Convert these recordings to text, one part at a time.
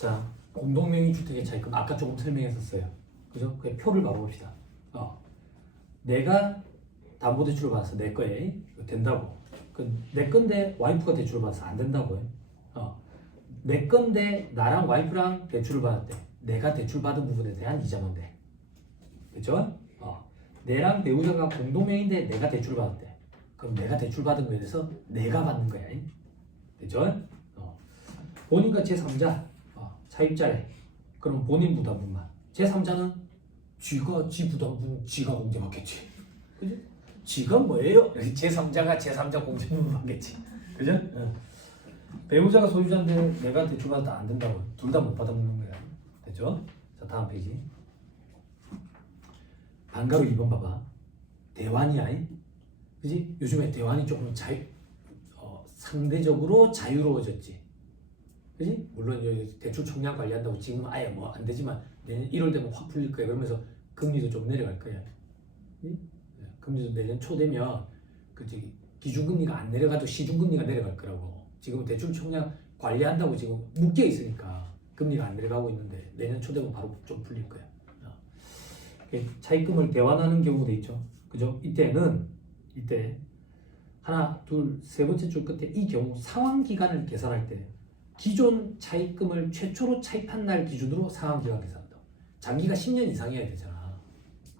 자, 공동명의 주택의 차이금 아까 조금 설명했었어요. 그죠? 그 표를 봐봅시다. 내가 담보대출을 받아서 내 거에 된다고. 내 건데 와이프가 대출을 받아서 안 된다고요. 내 건데 나랑 와이프랑 대출을 받았대. 내가 대출 받은 부분에 대한 이자만 돼. 그죠? 내랑 배우자가 공동명의인데 내가 대출을 받았대. 그럼 내가 대출 받은 거에 대해서 내가 받는 거야. 그죠? 본인과 제3자 차입자래. 그럼 본인 부담분만. 제3자는 지 부담분 지가 공제받겠지. 그죠? 지가 뭐예요? 제3자가 제3자 공제분 받겠지. 그죠? 배우자가 소유자인데 내가 대출 받았다 안 된다고. 둘 다 못 받아먹는 거야. 됐죠? 자, 다음 페이지. 방가로 2번 봐봐. 대환이야. 그지? 요즘에 대환이 조금 상대적으로 자유로워졌지. 그지? 물론 대출 총량 관리한다고 지금 아예 뭐 안 되지만 내년 1월 되면 확 풀릴 거야. 그러면서 금리도 좀 내려갈 거야. 금리도 내년 초 되면 기준금리가 안 내려가도 시중금리가 내려갈 거라고. 지금 대출 총량 관리한다고 지금 묶여 있으니까 금리가 안 내려가고 있는데 내년 초 되면 바로 좀 풀릴 거야. 차입금을 대환하는 경우도 있죠. 그죠? 이때 하나, 둘, 세 번째 줄 끝에 이 경우 상환 기간을 계산할 때 기존 차입금을 최초로 차입한 날 기준으로 상환 기간 계산한다. 장기가 10년 이상이어야 되잖아.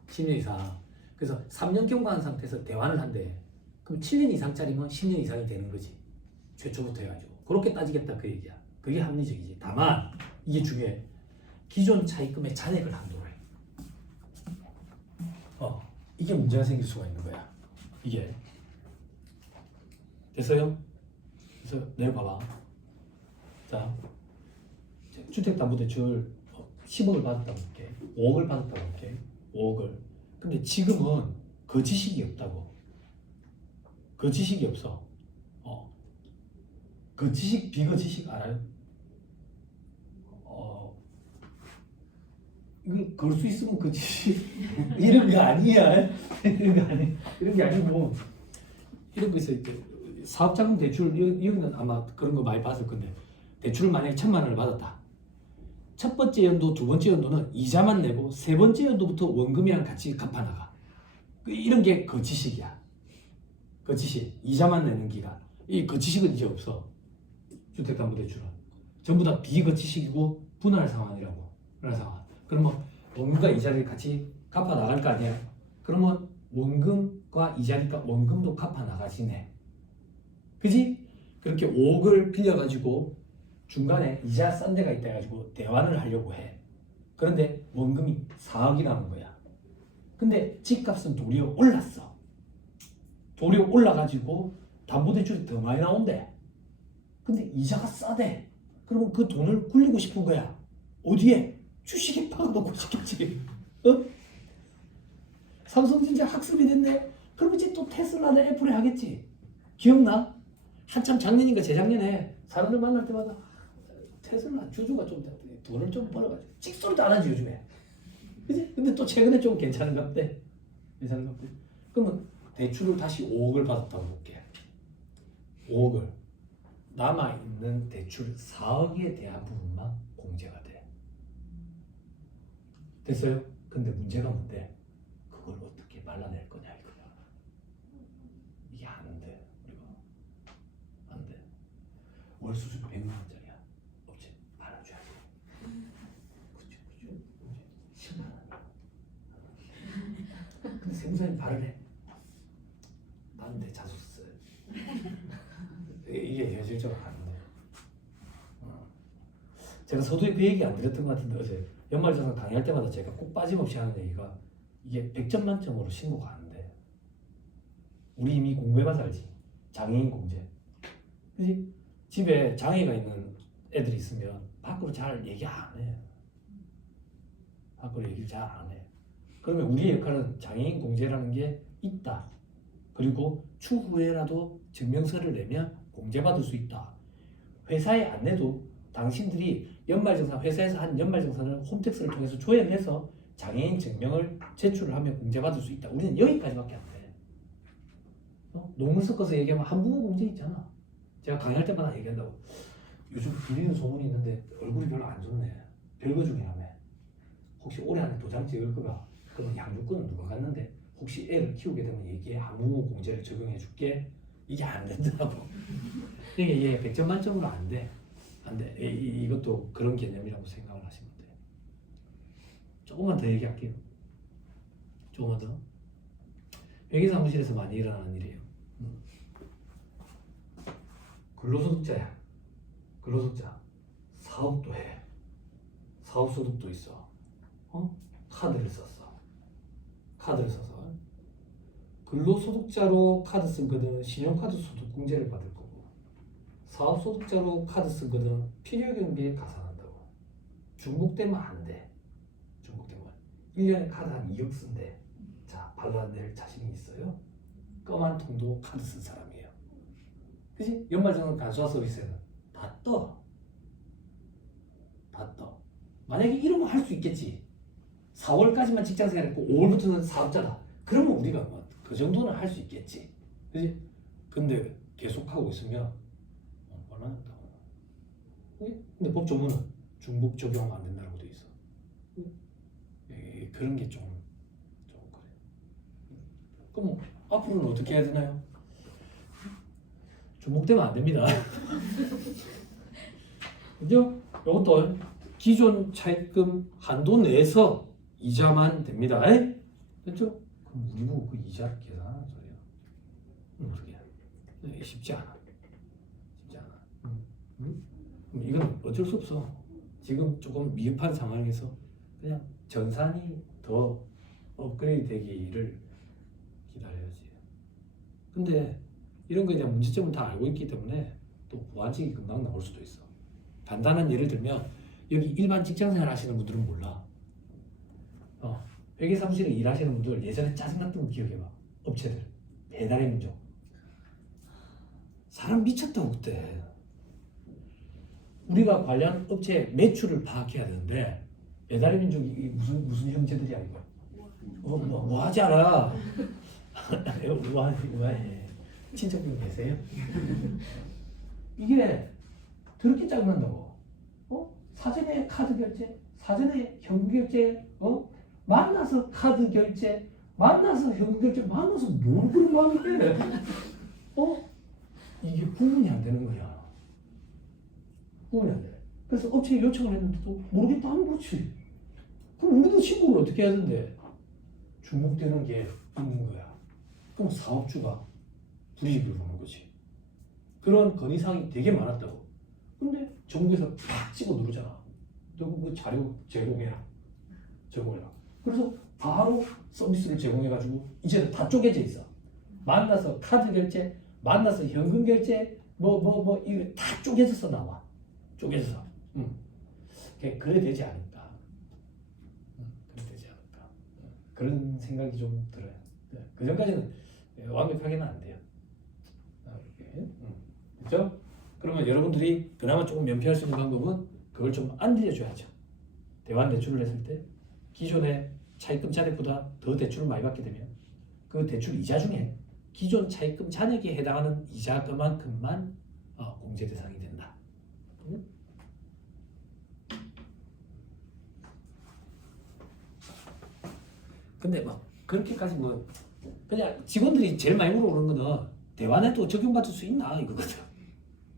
10년 이상. 그래서 3년 경과한 상태에서 대환을 한대. 그럼 7년 이상짜리면 10년 이상이 되는 거지. 최초부터 해가지고. 그렇게 따지겠다 그 얘기야. 그게 합리적이지. 다만 이게 중요해. 기존 차입금의 잔액을 한도로 해. 이게 문제가 생길 수가 있는 거야. 이게. 됐어요? 그래서 내려봐봐. 자, 주택담보대출 10억을 받았다고 할게. 5억을 받았다고 할게. 5억을. 근데 지금은 그 지식이 없다고. 그 지식이 없어. 그 지식, 비거 지식 알아요? 이거 걸 수 있으면 그 지식 이런 게 아니야. 이런 게 아니고 이런 거 있어. 사업자금 대출 여기는 아마 그런 거 많이 받을 건데 대출을 만약에 1,000만 원을 받았다. 첫 번째 연도, 두 번째 연도는 이자만 내고 세 번째 연도부터 원금이랑 같이 갚아나가. 이런 게 그 지식이야. 그 지식. 이자만 내는 기간. 이 그 지식은 이제 없어. 주택담보대출은. 전부 다 비거치식이고 분할 상환이라고. 분할 상환. 그러면 원금과 이자를 같이 갚아 나갈 거 아니야. 그러면 원금과 이자니까 원금도 갚아 나가시네. 그지? 그렇게 5억을 빌려가지고 중간에 이자 싼 데가 있다 해가지고 대환을 하려고 해. 그런데 원금이 4억이 남은 거야. 근데 집값은 도리어 올랐어. 도리어 올라가지고 담보대출이 더 많이 나온대. 근데 이자가 싸대. 그러면 그 돈을 굴리고 싶은 거야. 어디에? 주식에 박아놓고 싶겠지. 삼성전자 학습이 됐네. 그럼 이제 또 테슬라나 애플에 하겠지. 기억나? 한참 작년인가 재작년에 사람들 만날 때마다 테슬라 주주가 좀 돈을 좀 벌어가지고 찍소리도 안 하지 요즘에. 그치? 근데 또 최근에 좀 괜찮은 것 같대. 괜찮은 것 같대. 그러면 대출을 다시 5억을 받았다고 볼게. 5억을. 남아있는 대출 4억에 대한 부분만 공제가 돼. 됐어요? 근데 문제가 뭔데? 그걸 어떻게 발라낼 거냐 이거야. 이게 안 돼. 우리가 안 돼. 월 수준 100만 원짜리야. 없지. 발라줘야 돼. 그치. 10만 원. 근데 세무사님 발을해. 나는데 자주 써. 이게 현실적으로 안 돼. 제가 서두에 그 얘기 안 드렸던 것 같은데 어제 연말정산 강의할 때마다 제가 꼭 빠짐없이 하는 얘기가 이게 100점 만점으로 신고가 안 돼. 우리 이미 공부해봐서 알지. 장애인 공제. 그지? 집에 장애가 있는 애들이 있으면 밖으로 잘 얘기 안 해. 밖으로 얘기를 잘 안 해. 그러면 우리의 역할은 장애인 공제라는 게 있다. 그리고 추후에라도 증명서를 내면 공제받을 수 있다. 회사에 안 내도 당신들이 연말정산, 회사에서 한 연말정산을 홈택스를 통해서 조회해서 장애인 증명을 제출을 하면 공제받을 수 있다. 우리는 여기까지밖에 안 돼. 논문 섞어서 얘기하면 한국어 공제 있잖아. 제가 강의할 때마다 얘기한다고. 요즘 들리는 소문이 있는데 얼굴이 별로 안 좋네. 별거 중이라며. 혹시 올해 안에 도장 찍을 거가? 그러면 양육권은 누가 갔는데 혹시 애를 키우게 되면 얘기해. 아무 공제를 적용해 줄게. 이게 안 된다고. 이게 얘 100점 만점으로 안 돼. 안 돼. 이것도 그런 개념이라고 생각을 하시면 돼요. 조금만 더 얘기할게요. 조금만 더. 회계사무실에서 많이 일어나는 일이에요. 근로소득자야. 근로소득자. 사업도 해. 사업소득도 있어. 카드를 썼어. 카드를 써서. 근로소득자로 카드 쓴 거는 신용카드 소득공제를 받을 거고, 사업소득자로 카드 쓴 거는 필요경비에 가산한다고. 중복되면 안 돼. 중복되면 1년에 카드 한 2억 쓴대. 자, 발라낼 자신이 있어요? 껌 한 통도 카드 쓴 사람이에요. 그치? 연말정산 간소화 서비스에는 다 떠. 다 떠. 만약에 이러면 할 수 있겠지. 4월까지만 직장생활 했고 5월부터는 사업자다. 그러면 우리가 뭐 그 정도는 할 수 있겠지. 그치? 근데 계속하고 있으면 곤란하다고. 근데 법조문은 중복 적용하면 안 된다고 돼 있어. 그런 게 좀 그래. 그럼 앞으로는 어떻게 해야 되나요? 중복되면 안 됩니다. 그죠? 이것도 기존 차입금 한도 내에서 이자만 됩니다. 됐죠? 그럼 우리 보고 그 이자를 계산하는 소리야. 어떻게? 쉽지 않아. 쉽지 않아. 이건 어쩔 수 없어. 지금 조금 미흡한 상황에서 그냥 전산이 더 업그레이드 되기를 기다려야지. 근데 이런 거에 대한 문제점을 다 알고 있기 때문에 또 보완책이 금방 나올 수도 있어. 간단한 예를 들면 여기 일반 직장생활 하시는 분들은 몰라. 회계사무실에 일하시는 분들 예전에 짜증났던 거 기억해봐. 업체들 배달의 민족 사람 미쳤다고 그때. 우리가 관련 업체 매출을 파악해야 되는데 배달의 민족이 무슨 형제들이야 이거? 뭐 하지 않아? 왜 친척분 계세요? 이게 더럽게 짜증난다고. 사전에 카드 결제, 사전에 현금 결제, 만나서 카드 결제, 만나서 현금 결제, 만나서 뭘 그런 마음을 해? 이게 구분이 안 되는 거야. 구분이 안 돼. 그래서 업체에 요청을 했는데도 모르겠다 하면 그렇지. 그럼 우리도 신고를 어떻게 해야 되는데? 중복되는 게 있는 거야. 그럼 사업주가 불이익을 보는 거지. 그런 건의사항이 되게 많았다고. 근데 정부에서 팍 찍어 누르잖아. 너 그 자료 제공해라. 그래서 바로 서비스를 제공해가지고 이제는 다 쪼개져 있어. 만나서 카드 결제, 만나서 현금 결제, 이거 다 쪼개져서 나와. 쪼개져서. 그래 되지 않을까. 그래 되지 않을까. 그런 생각이 좀 들어요. 그 전까지는 완벽하게는 안 돼요. 그렇죠? 그러면 여러분들이 그나마 조금 면피할 수 있는 방법은 그걸 좀 안 들려줘야죠. 대환 대출을 했을 때 기존의 차입금 잔액보다 더 대출을 많이 받게 되면 그 대출 이자 중에 기존 차입금 잔액에 해당하는 이자 그만큼만 공제 대상이 된다. 근데 그렇게까지 그냥 직원들이 제일 많이 물어보는 거는 대환에도 적용받을 수 있나 이거거든.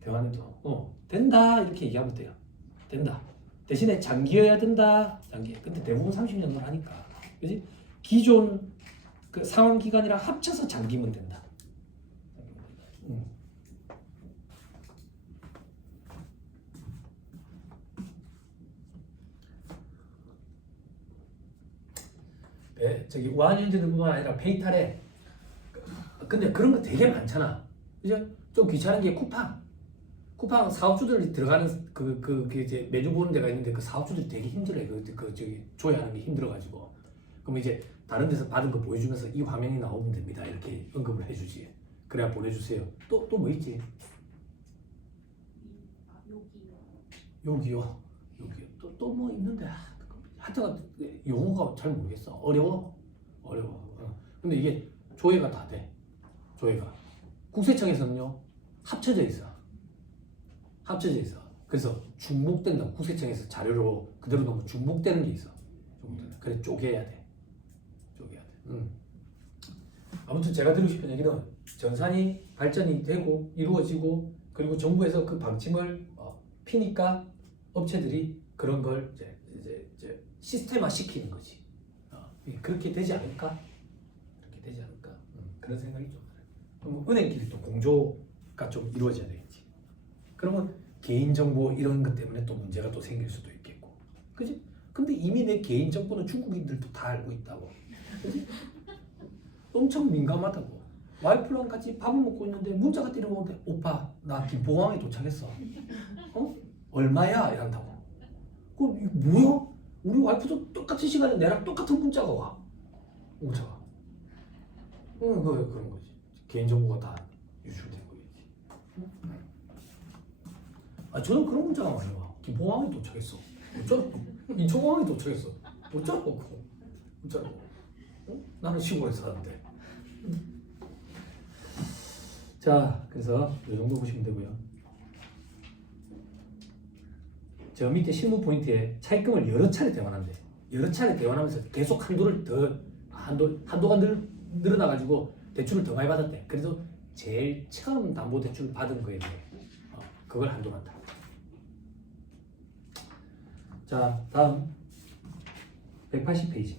대환에도 된다 이렇게 얘기하면 돼요. 된다. 대신에 장기여야 된다. 장기. 근데 대부분 30년을 하니까. 그지? 기존 그 상환 기간이랑 합쳐서 장기면 된다. 저기 우한현재들뿐만 아니라 페이탈에 근데 그런 거 되게 많잖아. 그죠? 좀 귀찮은 게 쿠팡 사업주들이 들어가는 그 이제 매주 보는 데가 있는데 그 사업주들이 되게 힘들어요. 저기 조회하는 게 힘들어가지고. 그럼 이제 다른 데서 받은 거 보여주면서 이 화면이 나오면 됩니다. 이렇게 언급을 해주지. 그래야 보내주세요. 또 뭐 있지? 여기요. 또 뭐 있는데 하여튼 용어가 잘 모르겠어. 어려워. 근데 이게 조회가 다 돼. 조회가. 국세청에서는요 합쳐져 있어. 그래서 중복된다. 국세청에서 자료로 그대로 놓으면 중복되는 게 있어. 그래 쪼개야 돼. 쪼개야 돼. 아무튼 제가 드리고 싶은 얘기는 전산이 발전이 되고 이루어지고 그리고 정부에서 그 방침을 피니까 업체들이 그런 걸 이제 시스템화 시키는 거지. 그렇게 되지 않을까? 그렇게 되지 않을까? 그런 생각이 좀 들어요. 은행끼리 또 공조가 좀 이루어져야 되겠지. 그러면 개인정보 이런 것 때문에 또 문제가 또 생길 수도 있겠고, 그지? 근데 이미 내 개인정보는 중국인들도 다 알고 있다고, 그지? 엄청 민감하다고. 와이프랑 같이 밥을 먹고 있는데 문자가 들어오는데 오빠 나 김포공항에 도착했어. 얼마야? 이런다고. 그럼 이거 뭐야? 우리 와이프도 똑같은 시간에 내랑 똑같은 문자가 와. 문자가. 그런 거지. 개인정보가 다 유출된 거겠지. 저는 그런 문자가 많이 와. 김포공항에 도착했어. 어쩌라고? 인천공항에 도착했어. 어쩌라고? 어쩌라고? 나는 시골에 사는데. 자, 그래서 이 정도 보시면 되고요. 저 밑에 실무 포인트에 차입금을 여러 차례 대환한대. 여러 차례 대환하면서 계속 한도가 늘어나가지고 대출을 더 많이 받았대. 그래서 제일 처음 담보대출 받은 거에 대해 그걸 한도한다. 자, 다음 180페이지.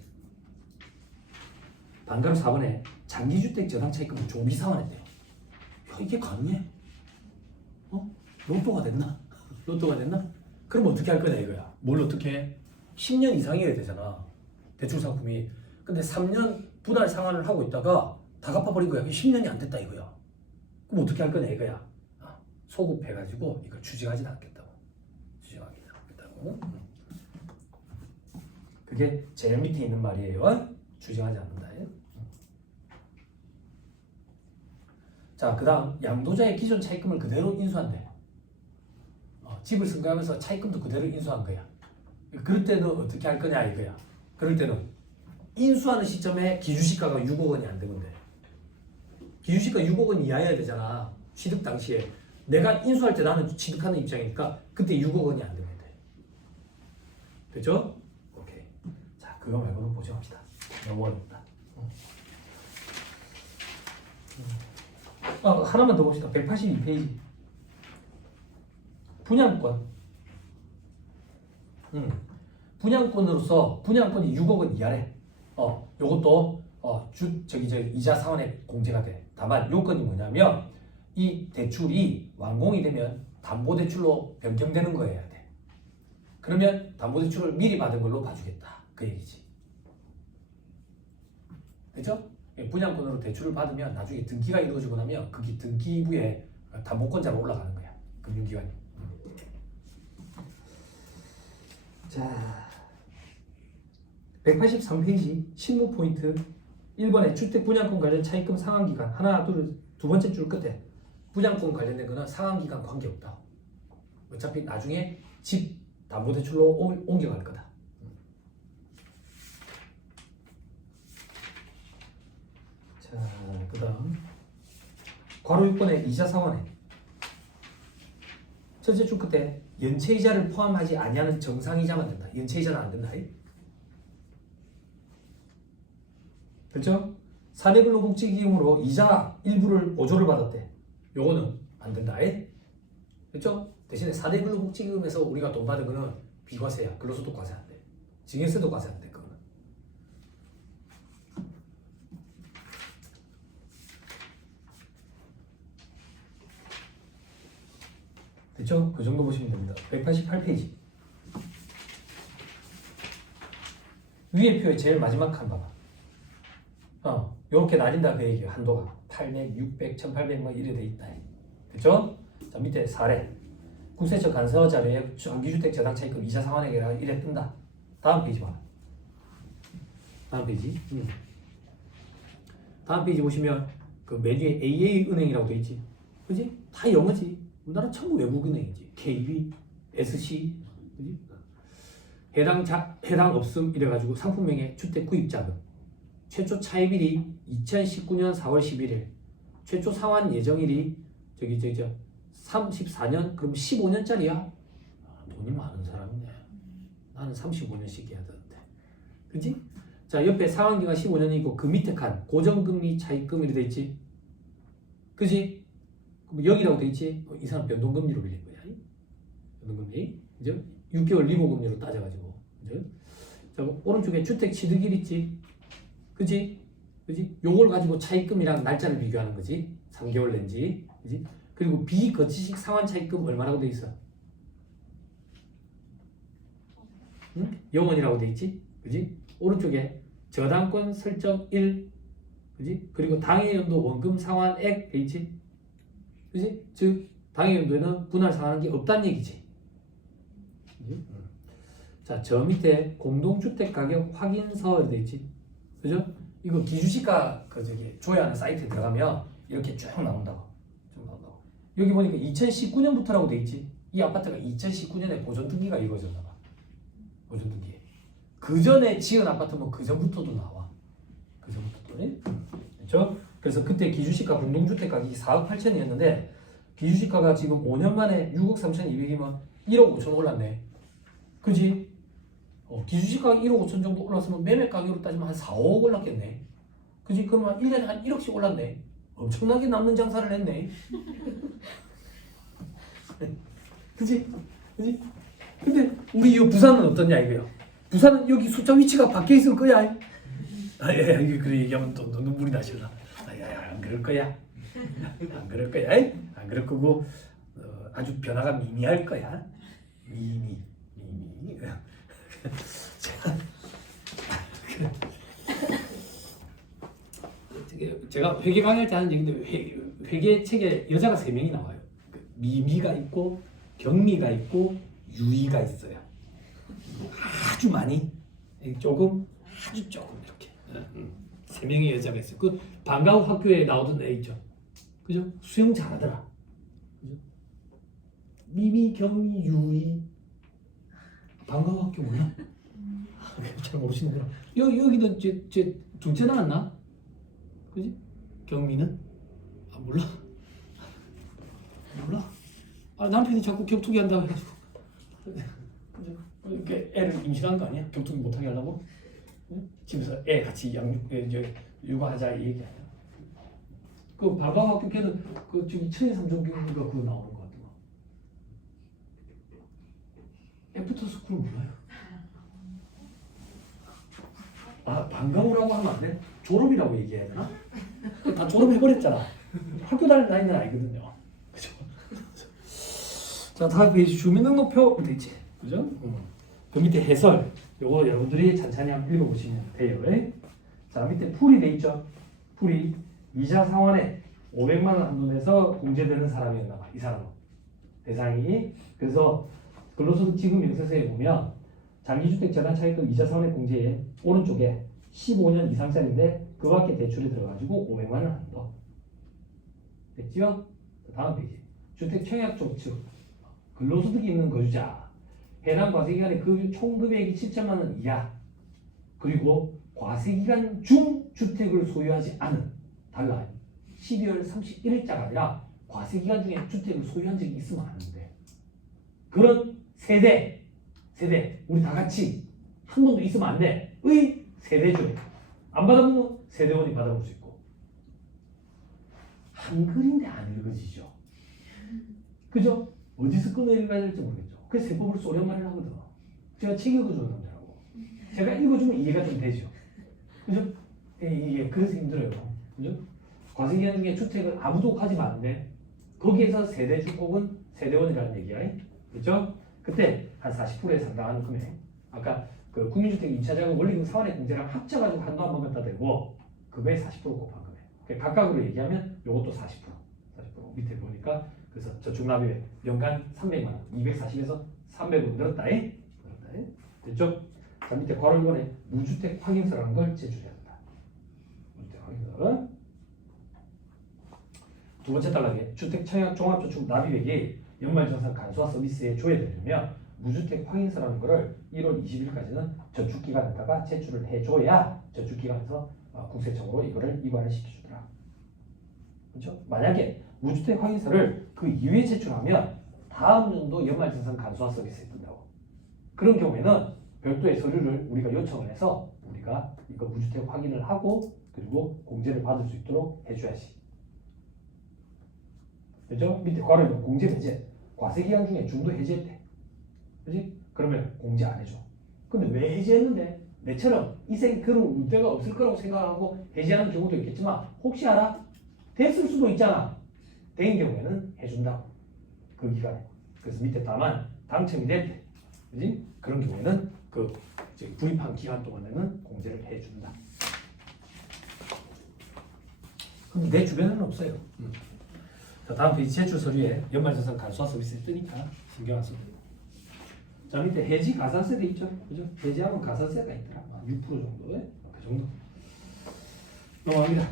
반가로 4번에 장기주택 저당차입금을 종비상환했대요. 야, 이게 가능해? 로또가 됐나? 로또가 됐나? 그럼 어떻게 할 거냐 이거야. 뭘 어떻게 해? 10년 이상이어야 되잖아. 대출 상품이. 근데 3년 분할 상환을 하고 있다가 다 갚아버린 거야. 10년이 안 됐다 이거야. 그럼 어떻게 할 거냐 이거야. 소급해가지고 이걸 추징하진 않겠다고. 추징하진 않겠다고. 그게 제일 밑에 있는 말이에요. 추징하지 않는다. 자, 그 다음 양도자의 기존 차입금을 그대로 인수한대. 집을 승가하면서 차입금도 그대로 인수한 거야. 그럴 때는 어떻게 할 거냐 이거야. 그럴 때는 인수하는 시점에 기준시가가 6억 원이 안 되면 돼. 기준시가 6억 원 이하여야 되잖아. 취득 당시에. 내가 인수할 때 나는 취득하는 입장이니까 그때 6억 원이 안 되면 돼. 됐죠? 오케이. 자, 그거 말고는 보지 맙시다. 너무 어렵다. 하나만 더 봅시다. 182페이지. 분양권. 분양권으로서 분양권이 6억 원 이하래. 요것도 이자 상환에 공제가 돼. 다만 요건이 뭐냐면 이 대출이 완공이 되면 담보대출로 변경되는 거여야 돼. 그러면 담보대출을 미리 받은 걸로 봐주겠다. 그 얘기지. 됐죠? 분양권으로 대출을 받으면 나중에 등기가 이루어지고 나면 그게 등기부에 담보권자로 올라가는 거야. 금융기관이. 자, 183페이지 실무 포인트 1번에 주택 분양권 관련 차입금 상환기간 하나, 둘, 두 번째 줄 끝에 분양권 관련된 거는 상환기간 관계없다. 어차피 나중에 집 담보대출로 옮겨갈 거다. 자, 그 다음 괄호 6번에 이자 상환에 첫째 줄 끝에 연체이자를 포함하지 아니하는 정상이자만 된다. 연체이자는 안 된다. 그렇죠? 사대근로복지기금으로 이자 일부를 보조를 받았대. 요거는 안 된다. 그렇죠? 대신에 사대근로복지기금에서 우리가 돈 받은 거는 비과세야. 근로소득 과세 안 돼. 증여세도 과세 안 돼. 그거는. 됐죠? 그 정도 보시면 됩니다. 188페이지. 위에 표의 제일 마지막 칸 봐봐. 요렇게 나뉜다 그 얘기야. 한도가 800, 600, 1800 막 이래 돼 있다. 됐죠? 자, 밑에 사례. 국세청 간서 자료에 장기주택 저당차입금 이자 상환액이라 이래 뜬다. 다음 페이지 봐. 다음 페이지. 다음 페이지 보시면 그 메뉴에 AA은행이라고 돼 있지. 그지? 다 영어지. 우리나라 전부 외국은행이지. KB, SC, 그지? 해당 없음 이래가지고 상품명에 주택 구입자금. 최초 차입일이 2019년 4월 11일. 최초 상환 예정일이 34년 그럼 15년짜리야. 돈이 많은 사람이네. 나는 35년씩 해야 되는데. 그지? 자, 옆에 상환기간 15년이고 그 밑에 칸 고정금리 차입금 이렇게 돼 있지. 그지? 그럼 여기라고 돼 있지. 이 사람 변동금리로 빌린 거야. 변동금리. 그죠? 6개월 리보금리로 따져가지고. 그죠? 자, 오른쪽에 주택 취득일 있지. 그지? 그지? 요걸 가지고 차입금이랑 날짜를 비교하는 거지. 3개월 낸지. 그지? 그리고 비거치식 상환 차입금 얼마라고 돼 있어? 응? 0원이라고 돼 있지. 그지? 오른쪽에 저당권 설정 1. 그지? 그리고 당해 연도 원금 상환액 돼 있지. 그지? 즉 당해 연도에는 분할 상환한 게 없다는 얘기지. 그지? 자, 저 밑에 공동주택 가격 확인서 돼 있지. 그죠? 이거 기주시가 그 저기 조회하는 사이트에 들어가면 이렇게 쭉 나온다고. 쭉 나온다고. 여기 보니까 2019년부터라고 돼 있지. 이 아파트가 2019년에 보존 등기가 이루어졌나 봐. 보존 등기. 그 전에 지은 아파트면 그 전부터도 나와. 그 전부터도. 그렇죠? 그래서 그때 기주시가 공동주택 가격이 4억 8천이었는데 기주시가가 지금 5년 만에 6억 3,200이면 1억 5천 올랐네. 그지? 기주시가가 1억 5천 정도 올랐으면 매매 가격으로 따지면 한 4, 5억 올랐겠네. 그지? 그러면 1년에 한 1억씩 올랐네. 엄청나게 남는 장사를 했네. 그지? 그지? 근데 우리 이 부산은 어떠냐 이거요. 부산은 여기 숫자 위치가 바뀌어 있을 거야. 아야 이거 그래 얘기하면 또 눈물이 나실라. 아야 안 그럴 거야. 안 그럴 거야. 안 그럴 거고 아주 변화가 미미할 거야. 미미. 제가 회계 강의할 때 하는 얘기인데 회계 책에 여자가 3명이 나와요. 미미가 있고 경미가 있고 유이가 있어요. 아주 많이 조금 아주 조금 이렇게 3명의 여자가 있어요. 그 방과후 학교에 나오던 애 있죠. 그죠? 수영 잘하더라. 그죠? 미미 경미 유이 방과후 학교 몰라? 잘 모르시는구나. 여기는 제 둘째 나왔나? 그지? 경미는? 아 몰라. 몰라. 아 남편이 자꾸 격투기 한다고 해가지고. 그죠? 이렇게 애를 임신한 거 아니야? 격투기 못하게 하려고? 응? 집에서 애 같이 육아하자 이 얘기 아니야? 그 방과후 학교 걔는 그 지금 천의 삼종교인가 그거 나오는 거 같아. 애프터 스쿨 몰라요? 아 방과후라고 하면 안 돼? 졸업이라고 얘기해야 되나? 다 졸업해버렸잖아. 학교 다닐 나이는 아니거든요. 그죠? 자 다음 페이지 주민등록표 되지. 그죠? 그 밑에 해설 요거 여러분들이 찬찬히 한번 읽어보시면 돼요. 자 밑에 풀이 돼 있죠. 풀이 이자 상환에 500만 원 한도 내서 공제되는 사람이었나 봐. 이 사람은 대상이. 그래서 근로소득 지급 명세서에 보면 장기주택 재단 차입금 이자 상환의 공제에 오른쪽에 15년 이상짜리인데 그 밖에 대출이 들어가지고 500만 원 한도. 됐죠? 다음 페이지. 주택 청약 조축 근로소득이 있는 거주자 해당 과세기간에 그 총금액이 7천만 원 이하 그리고 과세기간 중 주택을 소유하지 않은 달라 12월 31일자가 아니라 과세기간 중에 주택을 소유한 적이 있으면 안 돼. 그런 세대 우리 다 같이 한 번도 있으면 안 돼. 의 세대주 안 받아보면 세대원이 받아볼 수 있고 한글인데 안 읽어지죠. 그죠? 어디서 끊어 읽어야 될지 모르겠죠. 그래서 세법을 쏘련말을 하거든. 제가 책 읽어주는 남자라고. 제가 읽어주면 이해가 좀 되죠. 그죠? 이게 그래서 힘들어요. 그죠? 과세기간 중에 주택을 아무도 가지면 안 돼. 거기에서 세대주 혹은 세대원이라는 얘기야. 그죠? 그때 한 40%에 상당한 금액. 아까 그 국민주택 2차 자금 원리금 상환의 공제랑 합쳐가지고 한도 한 번 갖다 대고 그거에 40% 곱한 금액. 각각으로 얘기하면 요것도 40%. 밑에 보니까 그래서 저축납입액 연간 300만 원, 240에서 300으로 늘었다. 됐죠? 자 밑에 괄호 1번에 무주택 확인서라는 걸 제출해야 한다. 무주택 확인서. 두 번째 단락에 주택 청약 종합저축 납입액이 연말정산 간소화 서비스에 조회되려면 무주택 확인서라는 거를 1월 20일까지는 저축기간에다가 제출을 해줘야 저축기간에서 국세청으로 이거를 이관을 시켜주더라. 그렇죠? 만약에 무주택 확인서를 그 이후에 제출하면 다음 연도 연말정산 간소화 서비스에 뜬다고. 그런 경우에는 별도의 서류를 우리가 요청을 해서 우리가 이거 무주택 확인을 하고 그리고 공제를 받을 수 있도록 해줘야지. 그죠? 밑에 괄호에 공제 해제. 과세기간 중에 중도 해제했대. 그지? 그러면 공제 안 해줘. 근데 왜 해제했는데? 내처럼 이생 그런 문제가 없을 거라고 생각하고 해제하는 경우도 있겠지만 혹시 알아? 됐을 수도 있잖아. 된 경우에는 해준다고. 그 기간에. 그래서 밑에 다만 당첨이 됐대. 그지? 그런 경우에는 그 구입한 기간 동안에는 공제를 해준다. 근데 내 주변에는 없어요. 자, 다음 페이지 제출 서류에 연말정산 간소화 서비스에 뜨니까 신경 안 써도 돼요. 자, 밑에 해지 가산세도 있죠. 그죠? 해지하면 가산세가 있더라. 6% 정도에 그 정도. 넘어갑니다.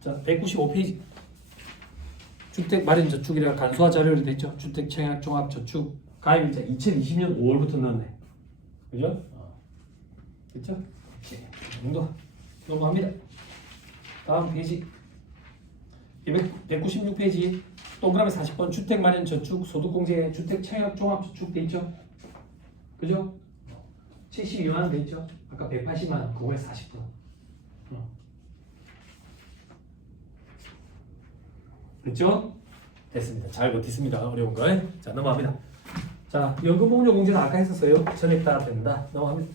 자, 195페이지. 주택 마련 저축이라 간소화 자료를 냈죠. 주택 청약 종합 저축 가입일자 2020년 5월부터 넣었네. 그죠? 그죠? 오케이. 이 정도. 넘어갑니다. 다음 페이지. 196페이지. 동그라미 40번 주택 마련 저축 소득공제 주택 청약 종합 저축 돼 있죠. 그죠? 72만 원 돼 있죠. 아까 180만 원 그거에 40%. 됐죠? 됐습니다. 잘 버티습니다. 어려운 거. 자, 넘어갑니다. 자, 연금보험료 공제는 아까 했었어요. 전액 따라 됩니다. 넘어갑니다.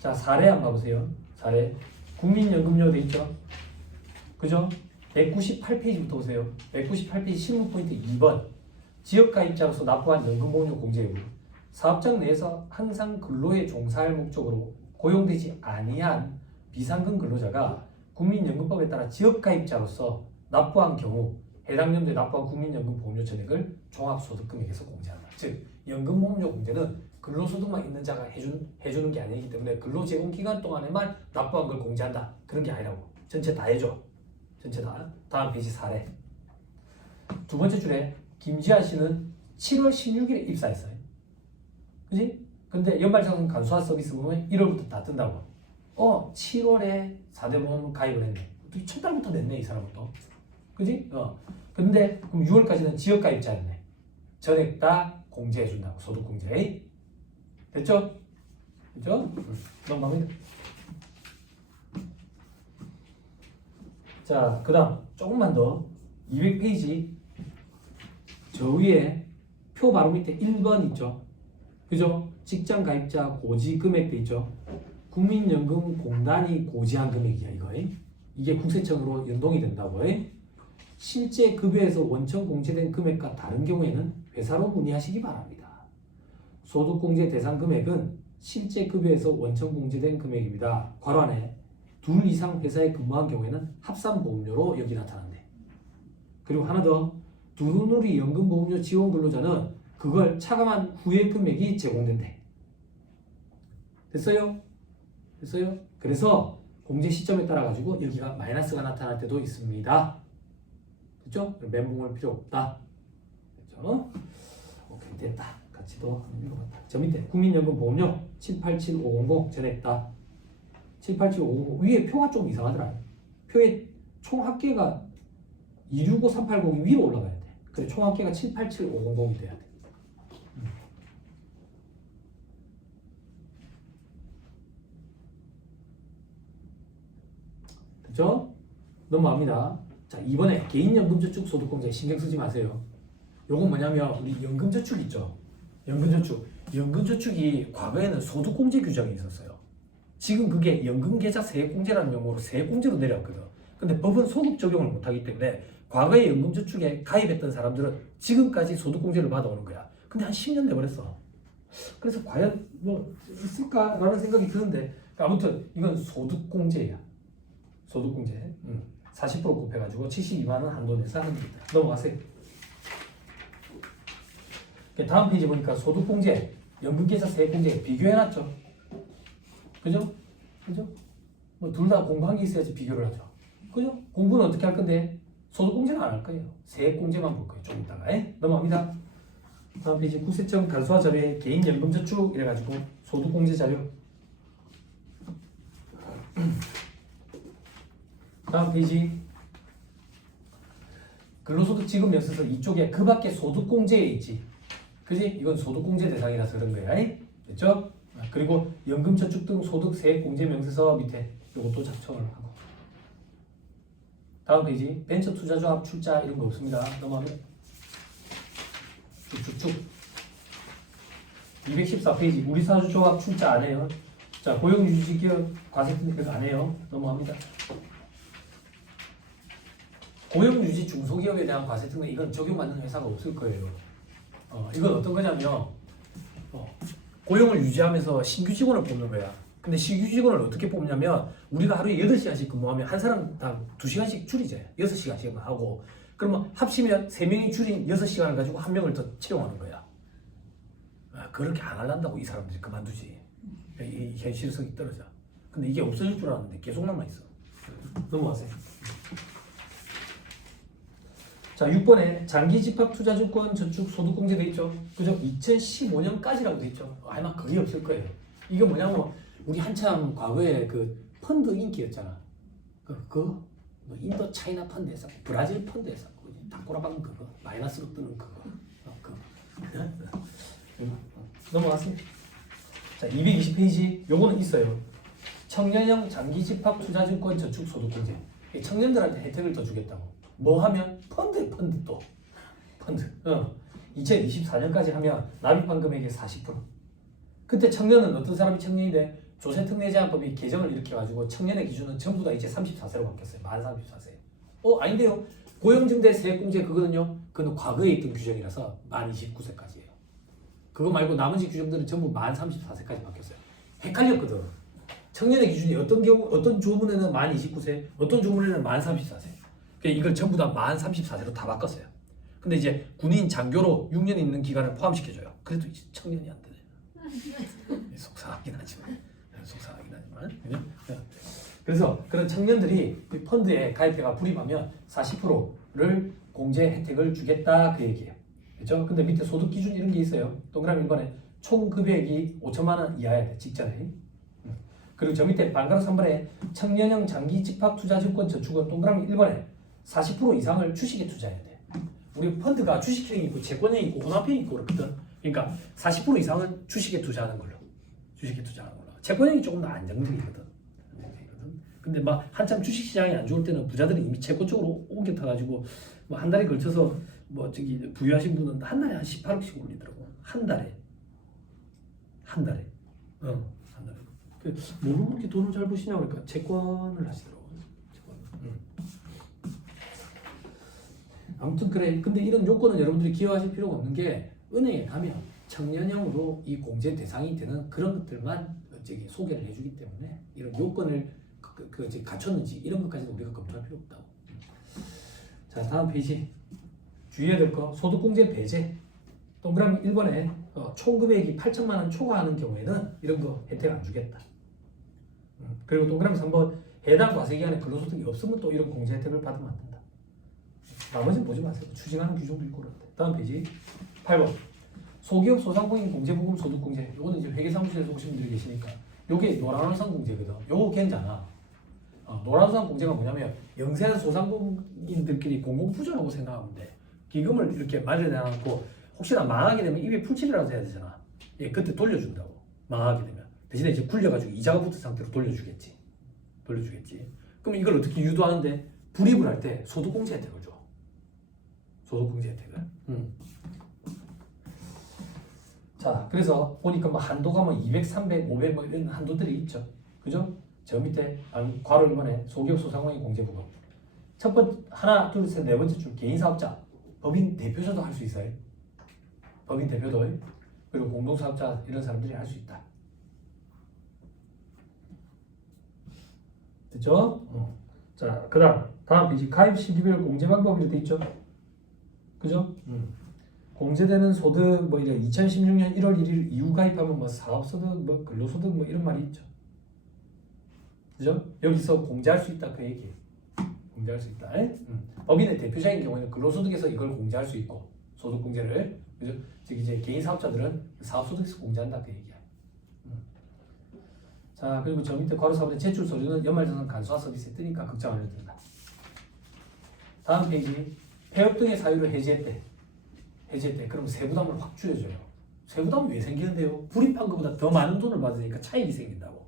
자, 사례 한번 봐보세요. 사례. 국민연금료 돼 있죠? 그죠? 198페이지부터 보세요. 198페이지 실무 포인트 2번. 지역가입자로서 납부한 연금보험료 공제율. 사업장 내에서 항상 근로에 종사할 목적으로 고용되지 아니한 비상금 근로자가 국민연금법에 따라 지역가입자로서 납부한 경우 해당 연도에 납부한 국민연금 보험료 전액을 종합소득금액에서 공제한다. 즉, 연금보험료 공제는 근로소득만 있는 자가 해주는 게 아니기 때문에 근로제공 기간 동안에만 납부한 걸 공제한다. 그런 게 아니라고. 전체 다 해줘. 전체 다. 다음 페이지 사례. 두 번째 줄에 김지아 씨는 7월 16일에 입사했어요. 그지? 근데 연말정산 간소화 서비스 보면 1월부터 다 뜬다고. 7월에 4대 보험 가입을 했네. 첫 달부터 냈네, 이 사람부터. 그지? 근데 그럼 6월까지는 지역 가입자였네. 전액 다 공제해준다고. 소득 공제. 됐죠? 됐죠? 넘어갑니다. 자, 그 다음 조금만 더 200페이지 저 위에 표 바로 밑에 1번 있죠? 그죠? 직장 가입자 고지 금액도 있죠? 국민연금공단이 고지한 금액이야 이거. 이게 국세청으로 연동이 된다고. 실제 급여에서 원천 공제된 금액과 다른 경우에는 회사로 문의하시기 바랍니다. 소득공제 대상 금액은 실제 급여에서 원천 공제된 금액입니다. 괄호 안에 둘 이상 회사에 근무한 경우에는 합산보험료로 여기 나타난대. 그리고 하나 더. 두루누리 연금보험료 지원 근로자는 그걸 차감한 후에 금액이 제공된대. 됐어요? 됐어요? 그래서 공제 시점에 따라 가지고 여기가 마이너스가 나타날 때도 있습니다. 됐죠? 멘붕할 필요 없다. 됐죠? 오케이, 됐다. 같이도 읽어봤다. 저 밑에 국민연금보험료 787500 전했다. 787500 위에 표가 좀 이상하더라. 표에 총 합계가 265380이 위로 올라가야 돼. 그래, 총 합계가 787500이 돼야 돼. 됐죠? 넘어갑니다. 자, 이번에 개인연금저축 소득공제 신경 쓰지 마세요. 요건 뭐냐면 우리 연금저축 있죠? 연금저축이 과거에는 소득공제 규정이 있었어요. 지금 그게 연금계좌 세액공제라는 명목으로 세액공제로 내려왔거든. 근데 법은 소급 적용을 못하기 때문에 과거에 연금저축에 가입했던 사람들은 지금까지 소득공제를 받아오는 거야. 근데 한 10년 돼버렸어. 그래서 과연 뭐 있을까라는 생각이 드는데 아무튼 이건 소득공제야. 소득공제. 40% 곱해가지고 72만 원 한도 내서 하는 겁니다. 넘어가세요. 다음 페이지 보니까 소득공제, 연금계좌 세액공제 비교해놨죠. 그죠? 그죠? 뭐 둘 다 공부한 게 있어야지 비교를 하죠. 그죠? 공부는 어떻게 할 건데 소득공제는 안 할 거예요. 세액공제만 볼 거예요. 좀 이따가. 넘어갑니다. 다음 페이지 국세청 간소화 자료에 개인연금저축 이래가지고 소득공제 자료 다음 페이지. 근로소득 지급명세서 이쪽에 그 밖에 소득공제에 있지. 그지? 이건 소득공제 대상이라서 그런 거야. 됐죠? 그리고 연금저축 등 소득 세액공제 명세서 밑에 이것도 작성을 하고. 다음 페이지. 벤처투자조합 출자 이런 거 없습니다. 넘어가면 쭉쭉쭉. 214페이지. 우리사주조합 출자 안 해요. 자, 고용유지기업 과세특례 안 해요. 넘어갑니다. 고용유지 중소기업에 대한 과세특례 이건 적용받는 회사가 없을 거예요. 이건 어떤 거냐면 고용을 유지하면서 신규 직원을 뽑는 거야. 근데 신규 직원을 어떻게 뽑냐면 우리가 하루에 8시간씩 근무하면 한 사람당 2시간씩 줄이재. 6시간씩만 하고 그러면 합치면 3명이 줄인 6시간을 가지고 한 명을 더 채용하는 거야. 그렇게 안 하려고 이 사람들이 그만두지. 이 현실성이 떨어져. 근데 이게 없어질 줄 알았는데 계속 남아있어. 넘어가세요. 자, 6번에 장기집합투자증권 저축 소득공제 돼 있죠. 그죠? 2015년까지라고 돼 있죠. 아마 그게 없을 거예요. 이게 뭐냐면 우리 한참 과거에 그 펀드 인기였잖아. 그거 뭐 인도 차이나 펀드 했었고 브라질 펀드 했었고 닭꼬라방 그거 마이너스로 뜨는 그거. 넘어가세요. 자, 220페이지 요거는 있어요. 청년형 장기집합투자증권 저축 소득공제. 청년들한테 혜택을 더 주겠다고. 뭐 하면 펀드 또 펀드 2024년까지 하면 납입한 금액의 40%. 그때 청년은 어떤 사람이 청년인데 조세특례제한법이 개정을 일으켜가지고 청년의 기준은 전부 다 이제 34세로 바뀌었어요. 만 34세. 아닌데요. 고용증대 세액공제 그거는요. 그건 과거에 있던 규정이라서 만 29세까지예요. 그거 말고 나머지 규정들은 전부 만 34세까지 바뀌었어요. 헷갈렸거든. 청년의 기준이 어떤 경우 어떤 조문에는 만 29세, 어떤 조문에는 만 34세. 이걸 전부 다 만 34세로 다 바꿨어요. 근데 이제 군인 장교로 6년 있는 기간을 포함시켜줘요. 그래도 이제 청년이 안 되네. 속상하긴 하지만. 그죠? 그래서 그런 청년들이 펀드에 가입해가 불입하면 40%를 공제 혜택을 주겠다 그 얘기예요. 그죠? 근데 밑에 소득 기준 이런 게 있어요. 동그라미 1번에 총 금액이 5천만 원 이하야 돼. 직전에. 그리고 저 밑에 반가로 3번에 청년형 장기 집합투자증권 저축은 동그라미 1번에 40% 이상을 주식에 투자해야 돼. 우리 펀드가 주식형이 있고 채권형이 있고 혼합형이 있고 그렇거든. 그러니까 40% 이상은 주식에 투자하는 걸로. 채권형이 조금 더 안정적이거든. 근데 막 한참 주식시장이 안 좋을 때는 부자들이 이미 채권 쪽으로 옮겨 타가지고 뭐 한 달에 걸쳐서 뭐 저기 부유하신 분은 한 달에 한 18억씩 올리더라고. 한 달에. 한 달에. 뭐 그렇게 돈을 잘 버시냐고 그러니까 채권을 하시더라고. 아무튼 그래. 근데 이런 요건은 여러분들이 기억하실 필요가 없는 게 은행에 가면 청년형으로 이 공제 대상이 되는 그런 것들만 저기 소개를 해주기 때문에 이런 요건을 갖췄는지 이런 것까지는 우리가 검토할 필요 없다고. 자, 다음 페이지. 주의해야 될 거 소득공제 배제. 동그라미 1번에 총 금액이 8천만 원 초과하는 경우에는 이런 거 혜택 안 주겠다. 그리고 동그라미 3번 해당 과세기간에 근로소득이 없으면 또 이런 공제 혜택을 받으면 안 된다. 나머지는 보지 마세요. 추징하는 규정도 있고 그런데. 다음 페이지 8번 소기업 소상공인 공제보금 소득공제. 요거는 이제 회계사무실에서 오신 분들이 계시니까 요게 노란우산 공제거든. 요거 괜찮아. 노란우산 공제가 뭐냐면 영세 소상공인들끼리 공공부조라고 생각하면 돼. 기금을 이렇게 마련해놓고 혹시나 망하게 되면 입에 풀칠이라도 해야 되잖아. 그때 돌려준다고. 망하게 되면 대신에 이제 굴려가지고 이자가 붙은 상태로 돌려주겠지. 그럼 이걸 어떻게 유도하는데 불이익을 할 때 소득공제 혜택을 줘. 소득공제 혜택을. 자, 그래서 보니까 뭐 한도가 뭐 200, 300, 500 뭐 이런 한도들이 있죠. 그죠? 저 밑에 괄호 1번에 소기업 소상공인 공제부금. 첫 번째 하나, 둘, 셋, 네 번째 줄 개인사업자, 법인 대표자도 할 수 있어요. 법인 대표도 그리고 공동사업자 이런 사람들이 할 수 있다. 됐죠? 자, 다음 페이지 가입 시기별 공제 방법이 돼 있죠. 그죠? 공제되는 소득 뭐 이래 2016년 1월 1일 이후 가입하면 뭐 사업소득 뭐 근로소득 뭐 이런 말이 있죠. 그죠? 여기서 공제할 수 있다 그 얘기예요. 공제할 수 있다. 법인의 대표자인 경우에는 근로소득에서 이걸 공제할 수 있고 소득공제를. 그죠? 즉 이제 개인 사업자들은 사업소득에서 공제한다 그 얘기야. 자, 그리고 저 밑에 괄호 4번의 제출 서류는 연말정산 간소화 서비스에 뜨니까 걱정 안 해도 된다. 다음 페이지. 폐업 등의 사유를 해지했대. 해지했대. 그럼 세부담을 확 줄여줘요. 세부담은 왜 생기는데요? 불입한 것보다 더 많은 돈을 받으니까 차익이 생긴다고.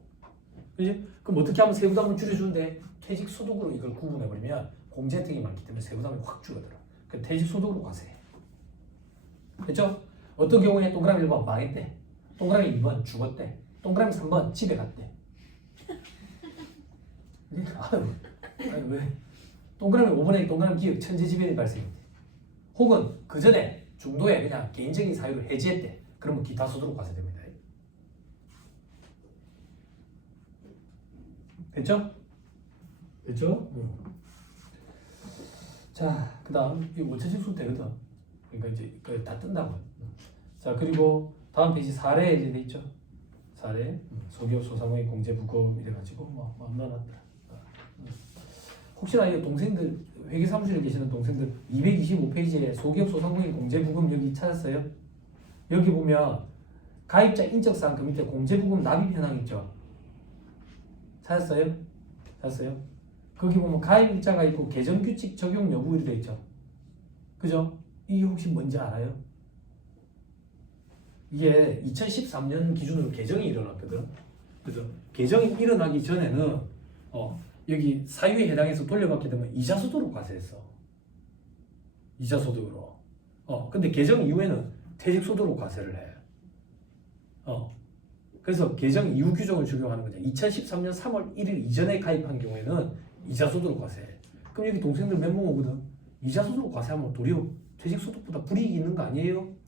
그지? 그럼 어떻게 하면 세부담을 줄여주는데 퇴직 소득으로 이걸 구분해버리면 공제 혜택이 많기 때문에 세부담이 확 줄어들어. 그럼 퇴직 소득으로 과세해. 됐죠? 어떤 경우에 동그라미 1번 망했대. 동그라미 2번 죽었대. 동그라미 3번 집에 갔대. 아유 왜? 동그라미 5번에 동그라미 기억 천재지변이 발생했대. 혹은 그 전에 중도에 그냥 개인적인 사유를 해지했대. 그러면 기타 소득으로 과세됩니다. 됐죠? 됐죠? 자, 그 다음 이 원천식수 되거든. 그러니까 이제 다 뜬다고. 자, 그리고 다음 페이지 사례 이제 돼 있죠. 사례 소기업 소상공인 공제 부금 이래가지고 뭐 넣어놨다. 혹시나 이 동생들 회계사무실에 계시는 동생들 225페이지에 소기업 소상공인 공제 부금 여기 찾았어요? 여기 보면 가입자 인적사항 그 밑에 공제 부금 납입 현황 있죠. 찾았어요? 찾았어요? 거기 보면 가입자가 있고 개정규칙 적용 여부 이렇게 돼 있죠. 그죠? 이게 혹시 뭔지 알아요? 이게 2013년 기준으로 개정이 일어났거든. 그죠? 개정이 일어나기 전에는 여기 사유에 해당해서 돌려받게 되면 이자소득으로 과세했어. 이자소득으로. 근데 개정 이후에는 퇴직소득으로 과세를 해. 그래서 개정 이후 규정을 적용하는 거죠. 2013년 3월 1일 이전에 가입한 경우에는 이자소득으로 과세해. 그럼 여기 동생들 멘붕 오거든. 이자소득으로 과세하면 도리어 퇴직소득보다 불이익이 있는 거 아니에요?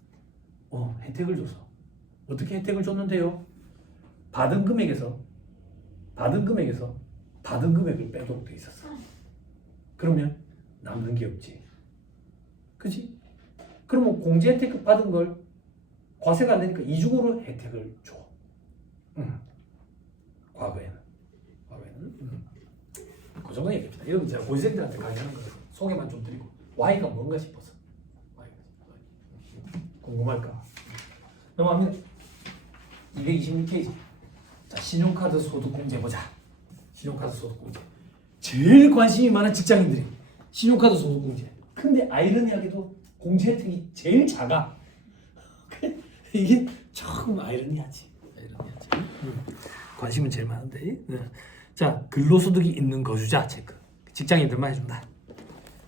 혜택을 줘서. 어떻게 혜택을 줬는데요? 받은 금액을 빼도록 돼 있었어. 그러면 남는 게 없지. 그지? 그러면 공제 혜택 받은 걸 과세가 안 되니까 이중으로 혜택을 줘. 과거에는. 그 정도 얘기입니다. 이건 제가 고시생들한테 강의하는 거예요. 소개만 좀 드리고 Y가 뭔가 싶어서. 궁금할까? 넘어가면 226페이지. 자, 신용카드 소득공제 보자. 신용카드 소득공제. 제일 관심이 많은 직장인들이 신용카드 소득공제. 근데 아이러니하게도 공제 혜택이 제일 작아. 이게 조금 아이러니하지. 관심은 제일 많은데. 자, 근로소득이 있는 거주자 체크. 직장인들만 해준다.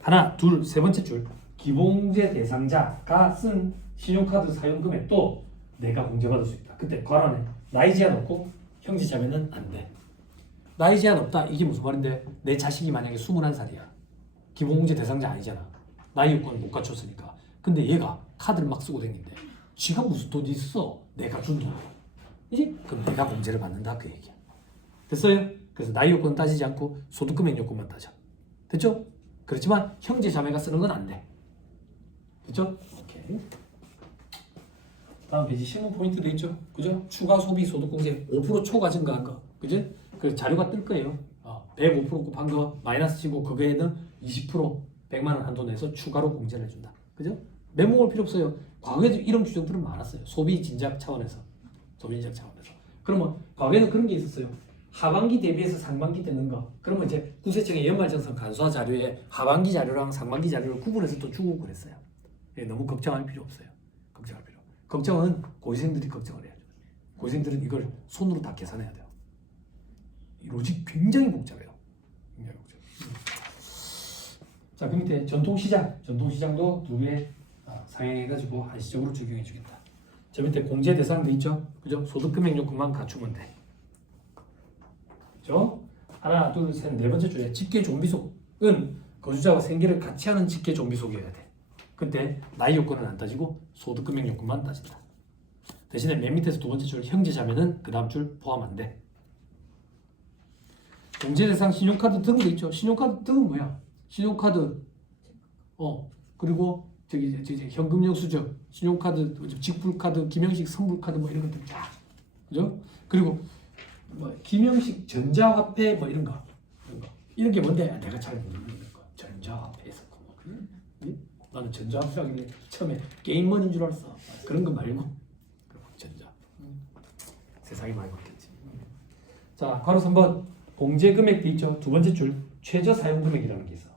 하나, 둘, 세 번째 줄. 기본공제 대상자가 쓴 신용카드 사용 금액도 내가 공제받을 수 있다. 그때 괄호 안에 나이 제한 없고 형제 자매는 안 돼. 나이 제한 없다. 이게 무슨 말인데? 내 자식이 만약에 21살이야. 기본공제 대상자 아니잖아. 나이 요건 못 갖췄으니까. 근데 얘가 카드를 막 쓰고 다니는데 지가 무슨 돈이 있어? 내가 준 돈. 이지? 그럼 내가 공제를 받는다 그 얘기야. 됐어요? 그래서 나이 요건 따지지 않고 소득금액 요건만 따져. 됐죠? 그렇지만 형제 자매가 쓰는 건 안 돼. 됐죠? 오케이. 다음 페이지 실무 포인트 돼 있죠? 그죠? 추가 소비 소득공제 5% 초과 증가한 거. 그죠? 그 자료가 뜰 거예요. 105% 곱한 거 마이너스 치고 그거에는 20% 100만 원 한도 내서 추가로 공제를 해준다. 그죠? 메모할 필요 없어요. 과거에도 이런 규정들은 많았어요. 소비 진작 차원에서. 그러면 과거에는 그런 게 있었어요. 하반기 대비해서 상반기 때 넣은 거. 그러면 이제 구세청의 연말정산 간소화 자료에 하반기 자료랑 상반기 자료를 구분해서 또 주고 그랬어요. 너무 걱정할 필요 없어요. 걱정은 고시생들이 걱정을 해야죠. 고시생들은 이걸 손으로 다 계산해야 돼요. 이 로직 굉장히 복잡해요. 자, 그 밑에 전통시장도 두 개 상향해가지고 한시적으로 적용해주겠다. 저 밑에 공제 대상 돼 있죠? 그죠? 소득금액 요건만 갖추면 돼. 그죠? 하나, 둘, 셋, 네 번째 줄에 직계 좀비속은 거주자와 생계를 같이 하는 직계 좀비속이어야 돼. 그때 나이 요건은 안 따지고 소득금액 요건만 따진다. 대신에 맨 밑에서 두 번째 줄 형제자매는 그 다음 줄 포함 안 돼. 공제 대상 신용카드 등도 있죠. 신용카드 등은 뭐야? 신용카드 그리고 저기 현금 영수증, 신용카드, 직불카드, 김영식 선불카드 뭐 이런 것들 다 그죠? 그리고 뭐 김영식 전자화폐 뭐 이런 거 이런 게 뭔데? 내가 잘 모르는 거. 전자화폐에서 나는 전자화폐라길래 처음에 게임머니인 줄 알았어. 그런 거 말고 전자. 세상이 많이 바뀌었지. 자, 괄호 3번 공제 금액 있죠. 두 번째 줄 최저 사용 금액이라는 게 있어.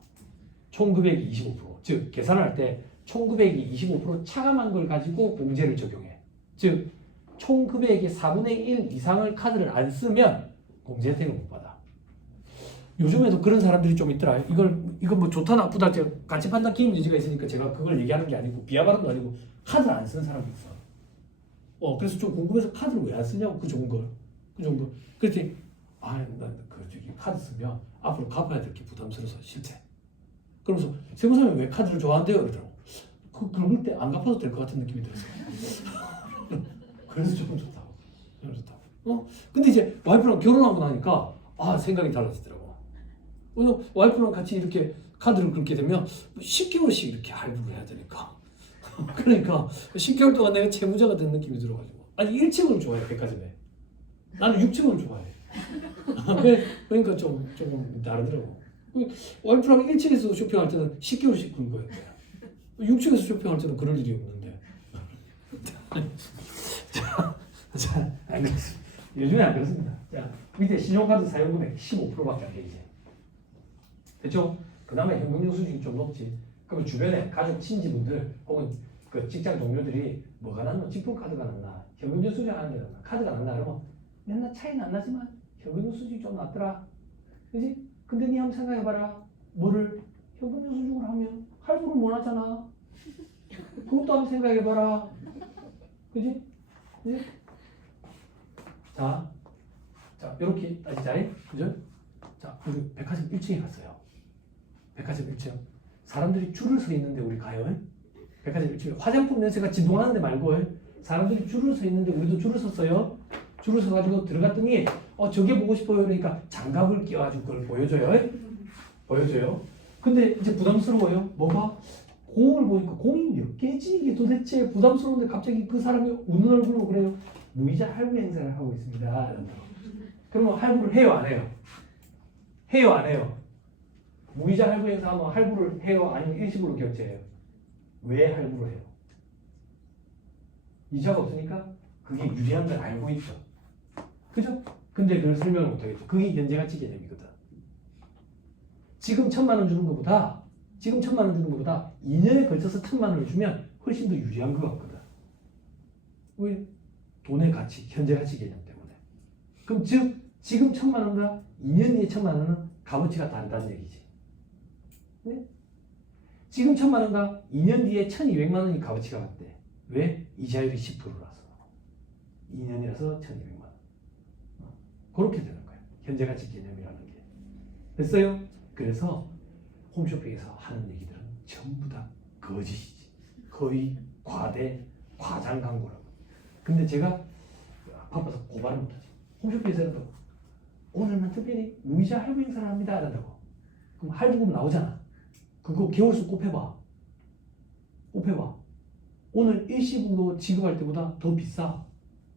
총 금액이 25%. 즉 계산을 할 때 총 금액이 25% 차감한 걸 가지고 공제를 적용해. 즉 총 금액의 4분의 1 이상을 카드를 안 쓰면 공제 혜택을 못 받아. 요즘에도 그런 사람들이 좀 있더라. 이걸 뭐 좋다 나쁘다 제가 가치 판단 기능 여지가 있으니까 제가 그걸 얘기하는 게 아니고 비하 발언도 아니고 카드를 안 쓰는 사람이 있어. 그래서 좀 궁금해서 카드를 왜 안 쓰냐고 그 좋은 걸. 그 정도. 그랬더니 난그 저기 카드 쓰면 앞으로 갚아야 될 게 부담스러워서 싫대. 그러면서 세무사님 왜 카드를 좋아한대요? 그러더라고. 그럴 때 안 갚아도 될 것 같은 느낌이 들었어요. 그래서 조금 좋다고. 좀 좋다고. 근데 이제 와이프랑 결혼하고 나니까 생각이 달라지더라고. 왜냐면 와이프랑 같이 이렇게 카드를 긁게 되면 10개월씩 이렇게 할부를 해야 되니까. 그러니까 10개월 동안 내가 채무자가 된 느낌이 들어가지고. 아니 1층을 좋아해 백화점에. 나는 6층을 좋아해. 그러니까 좀 다르더라고. 와이프랑 1층에서 쇼핑할 때는 10개월씩 긁어야 돼. 6층에서 쇼핑할 때는 그럴 일이 없는데. 자, 안 그렇습니다. 요즘에 안 그렇습니다. 자, 밑에 신용카드 사용금액 15%밖에 안 돼 이제. 됐죠? 그나마 현금용 수준이 좀 높지. 그러면 주변에 가족 친지분들 혹은 그 직장 동료들이 뭐가 낫나? 직분카드가 낫나? 현금용 수준이 하는 게 낫나? 카드가 낫나? 그러면 맨날 차이는 안 나지만 현금용 수준이 좀 낫더라. 그지? 근데 니 한번 생각해봐라. 뭐를 현금용 수준으로 하면 할부를 못 하잖아. 그것도 한번 생각해봐라. 그지? 그지? 자, 이렇게 따지자. 그죠? 자, 우리 백화점 1층에 갔어요. 백화점 1층. 사람들이 줄을 서 있는데 우리 가요. 백화점 1층에 화장품 냄새가 진동하는 데 말고 사람들이 줄을 서 있는데 우리도 줄을 섰어요. 줄을 서가지고 들어갔더니 저게 보고 싶어요. 그러니까 장갑을 끼워가지고 그걸 보여줘요. 보여줘요. 근데 이제 부담스러워요. 뭐가? 공을 보니까 공이 몇 개지? 이게 도대체 부담스러운데 갑자기 그 사람이 웃는 얼굴로 그래요. 무이자 할부 행사를 하고 있습니다. 그러면 할부를 해요? 안 해요? 해요? 안 해요? 무이자 할부 행사하면 할부를 해요? 아니면 일시불로 결제해요? 왜 할부를 해요? 이자가 없으니까 그게 유리한 걸 알고 있죠. 그죠? 근데 그걸 설명을 못하겠죠. 그게 현재가치 개념이거든. 지금 1,000만 원 주는 것보다 2년에 걸쳐서 1,000만 원을 주면 훨씬 더 유리한 것 같거든. 왜? 돈의 가치, 현재 가치 개념 때문에. 그럼 즉 지금 1,000만 원과 2년 뒤에 1,000만 원은 값어치가 다르다는 얘기지. 네? 지금 1,000만 원과 2년 뒤에 1,200만 원이 값어치가 같대. 왜? 이자율이 10%라서. 2년이라서 1,200만 원. 그렇게 되는 거예요. 현재 가치 개념이라는 게. 됐어요? 그래서 홈쇼핑에서 하는 얘기들은 전부 다 거짓이지. 거의 과장 광고라고. 근데 제가 바빠서 고발을 못하지. 홈쇼핑에서 오늘만 특별히 무이자 할부 행사를 합니다. 한다고. 그럼 할부금 나오잖아. 그거 개월수 곱해봐. 오늘 일시불로 지급할 때보다 더 비싸.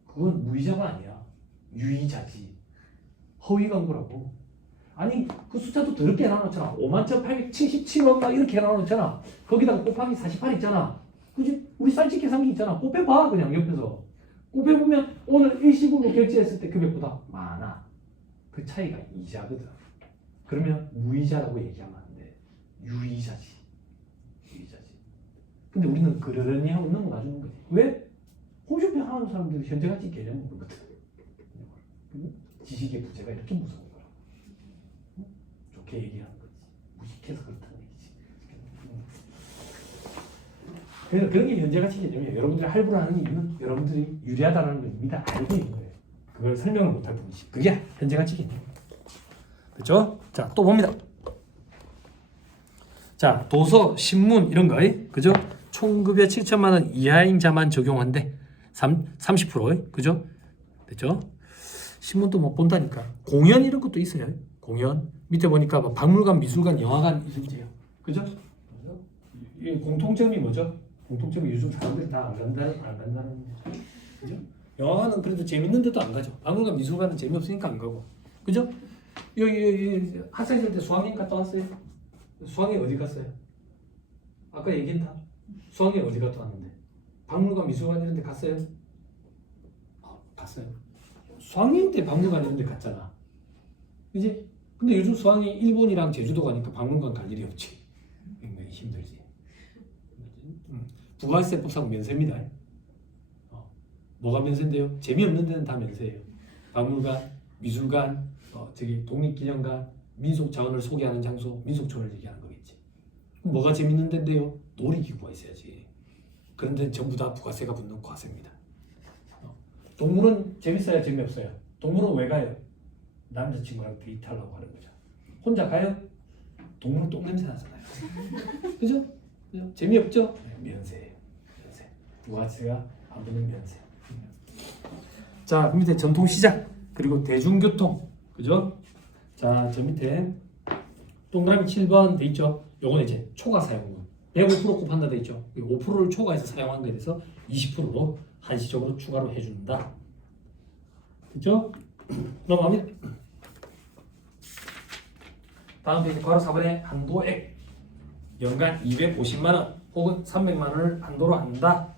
그건 무이자가 아니야. 유이자지. 허위 광고라고. 아니 그 숫자도 더럽게 나눠놓잖아. 51,877원 막 이렇게 나눠놓잖아. 거기다가 곱하기 48 있잖아. 그지? 우리 쌀집 계산기 있잖아. 곱해봐 그냥 옆에서. 곱해보면 오늘 일시불로 결제했을 때 금액보다 많아. 그 차이가 이자거든. 그러면 무이자라고 얘기하면 안 돼. 유이자지. 근데 우리는 그러려니 하고 넘어가주는 거지. 왜? 홈쇼핑 하는 사람들이 현재가치 개념을 모르거든. 지식의 부재가 이렇게 무서운 거야. 좋게 얘기하는 거지. 무식해서 그렇다는 얘기지. 그래서 그런 게 현재가치 개념이에요. 여러분들이 할부를 하는 이유는 여러분들이 유리하다는 걸 이미 다 알고 있는 거예요. 그걸 설명을 못할 뿐이지. 그게 현재가치 개념. 그렇죠? 자, 또 봅니다. 자, 도서, 신문 이런 거, 그죠? 총급여 7천만 원 이하인 자만 적용한대. 30%, 그죠? 됐죠? 신문도 못 본다니까. 공연 이런 것도 있어요. 공연 밑에 보니까 뭐 박물관, 미술관, 영화관 이런지요. 그죠? 이 공통점이 뭐죠? 공통점이 요즘 사람들이 다 안 간다는 그죠? 영화관은 그래도 재밌는 데도 안 가죠. 박물관, 미술관은 재미없으니까 안 가고. 그죠? 여기 학생들 때 수학여행 갔다 왔어요? 수학여행 어디 갔어요? 아까 얘기했다. 수학여행 어디 갔다 왔는데? 박물관, 미술관 이런 데 갔어요? 갔어요. 수학여행 때 박물관 이런 데 갔잖아. 그지? 근데 요즘 수학이 일본이랑 제주도 가니까 박물관 갈 일이 없지. 굉장히 힘들지. 부가세법상 면세입니다. 뭐가 면세인데요? 재미없는 데는 다 면세예요. 박물관, 미술관, 저기 독립기념관, 민속자원을 소개하는 장소, 민속촌을 얘기하는 거겠지. 뭐가 재밌는 데인데요? 놀이기구가 있어야지. 그런 데는 전부 다 부가세가 붙는 과세입니다. 동물은 재밌어요? 재미없어요? 동물은 왜 가요? 남자친구랑 데이트하려고 하는 거죠. 혼자 가요? 동물은 똥냄새 나잖아요. 그죠? 재미없죠? 네, 면세예요. 면세. 부가세가 안 붙는 면세. 자, 그 밑에 전통시장 그리고 대중교통, 그죠? 자, 저 밑에 동그라미 7번 돼 있죠? 요건 이제 초과 사용분 105% 곱한다 돼 있죠? 5%를 초과해서 사용한 거에 대해서 20%로 한시적으로 추가로 해준다. 됐죠? 넘어갑니다. 다음 페이지 괄호 4번에 한도액 연간 250만원 혹은 300만원을 한도로 한다.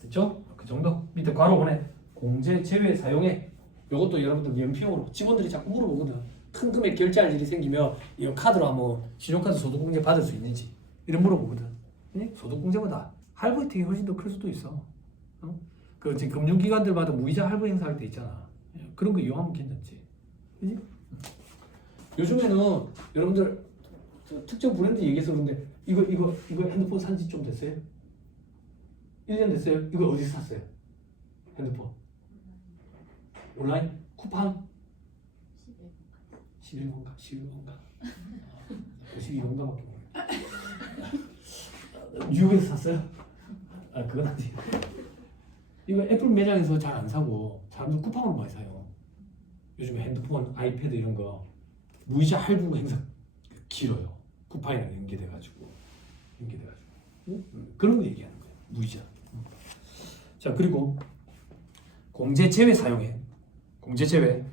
됐죠? 그 정도. 밑에 괄호 5에 공제 제외 사용액, 요것도 여러분들 연평으로 직원들이 자꾸 물어보거든. 큰 금액 결제할 일이 생기면 이 카드로 한번 신용카드 소득공제 받을 수 있는지 이런 물어보거든. 네? 소득공제보다 할부 혜택이 훨씬 더 클 수도 있어. 그 지금 금융기관들마다 무이자 할부 행사할 때 있잖아. 그런 거 이용하면 괜찮지. 그지? 요즘에는 여러분들 특정 브랜드 얘기해서 그런데 이거 핸드폰 산지 좀 됐어요? 1년 됐어요? 이거 어디서 샀어요? 핸드폰 온라인? 쿠팡? 11건가? 11건가? 12건가밖에 모르겠어요. 뉴욕에서 샀어요? 아, 그건 아니에요. 이거 애플 매장에서 잘 안 사고 사람들 쿠팡으로 많이 사요. 요즘에 핸드폰, 아이패드 이런 거 무이자 할부 행사 길어요. 쿠팡이랑 연계돼가지고 그런 거 얘기하는 거예요. 무이자. 자, 그리고 공제 제외 사용해. 공제 제외.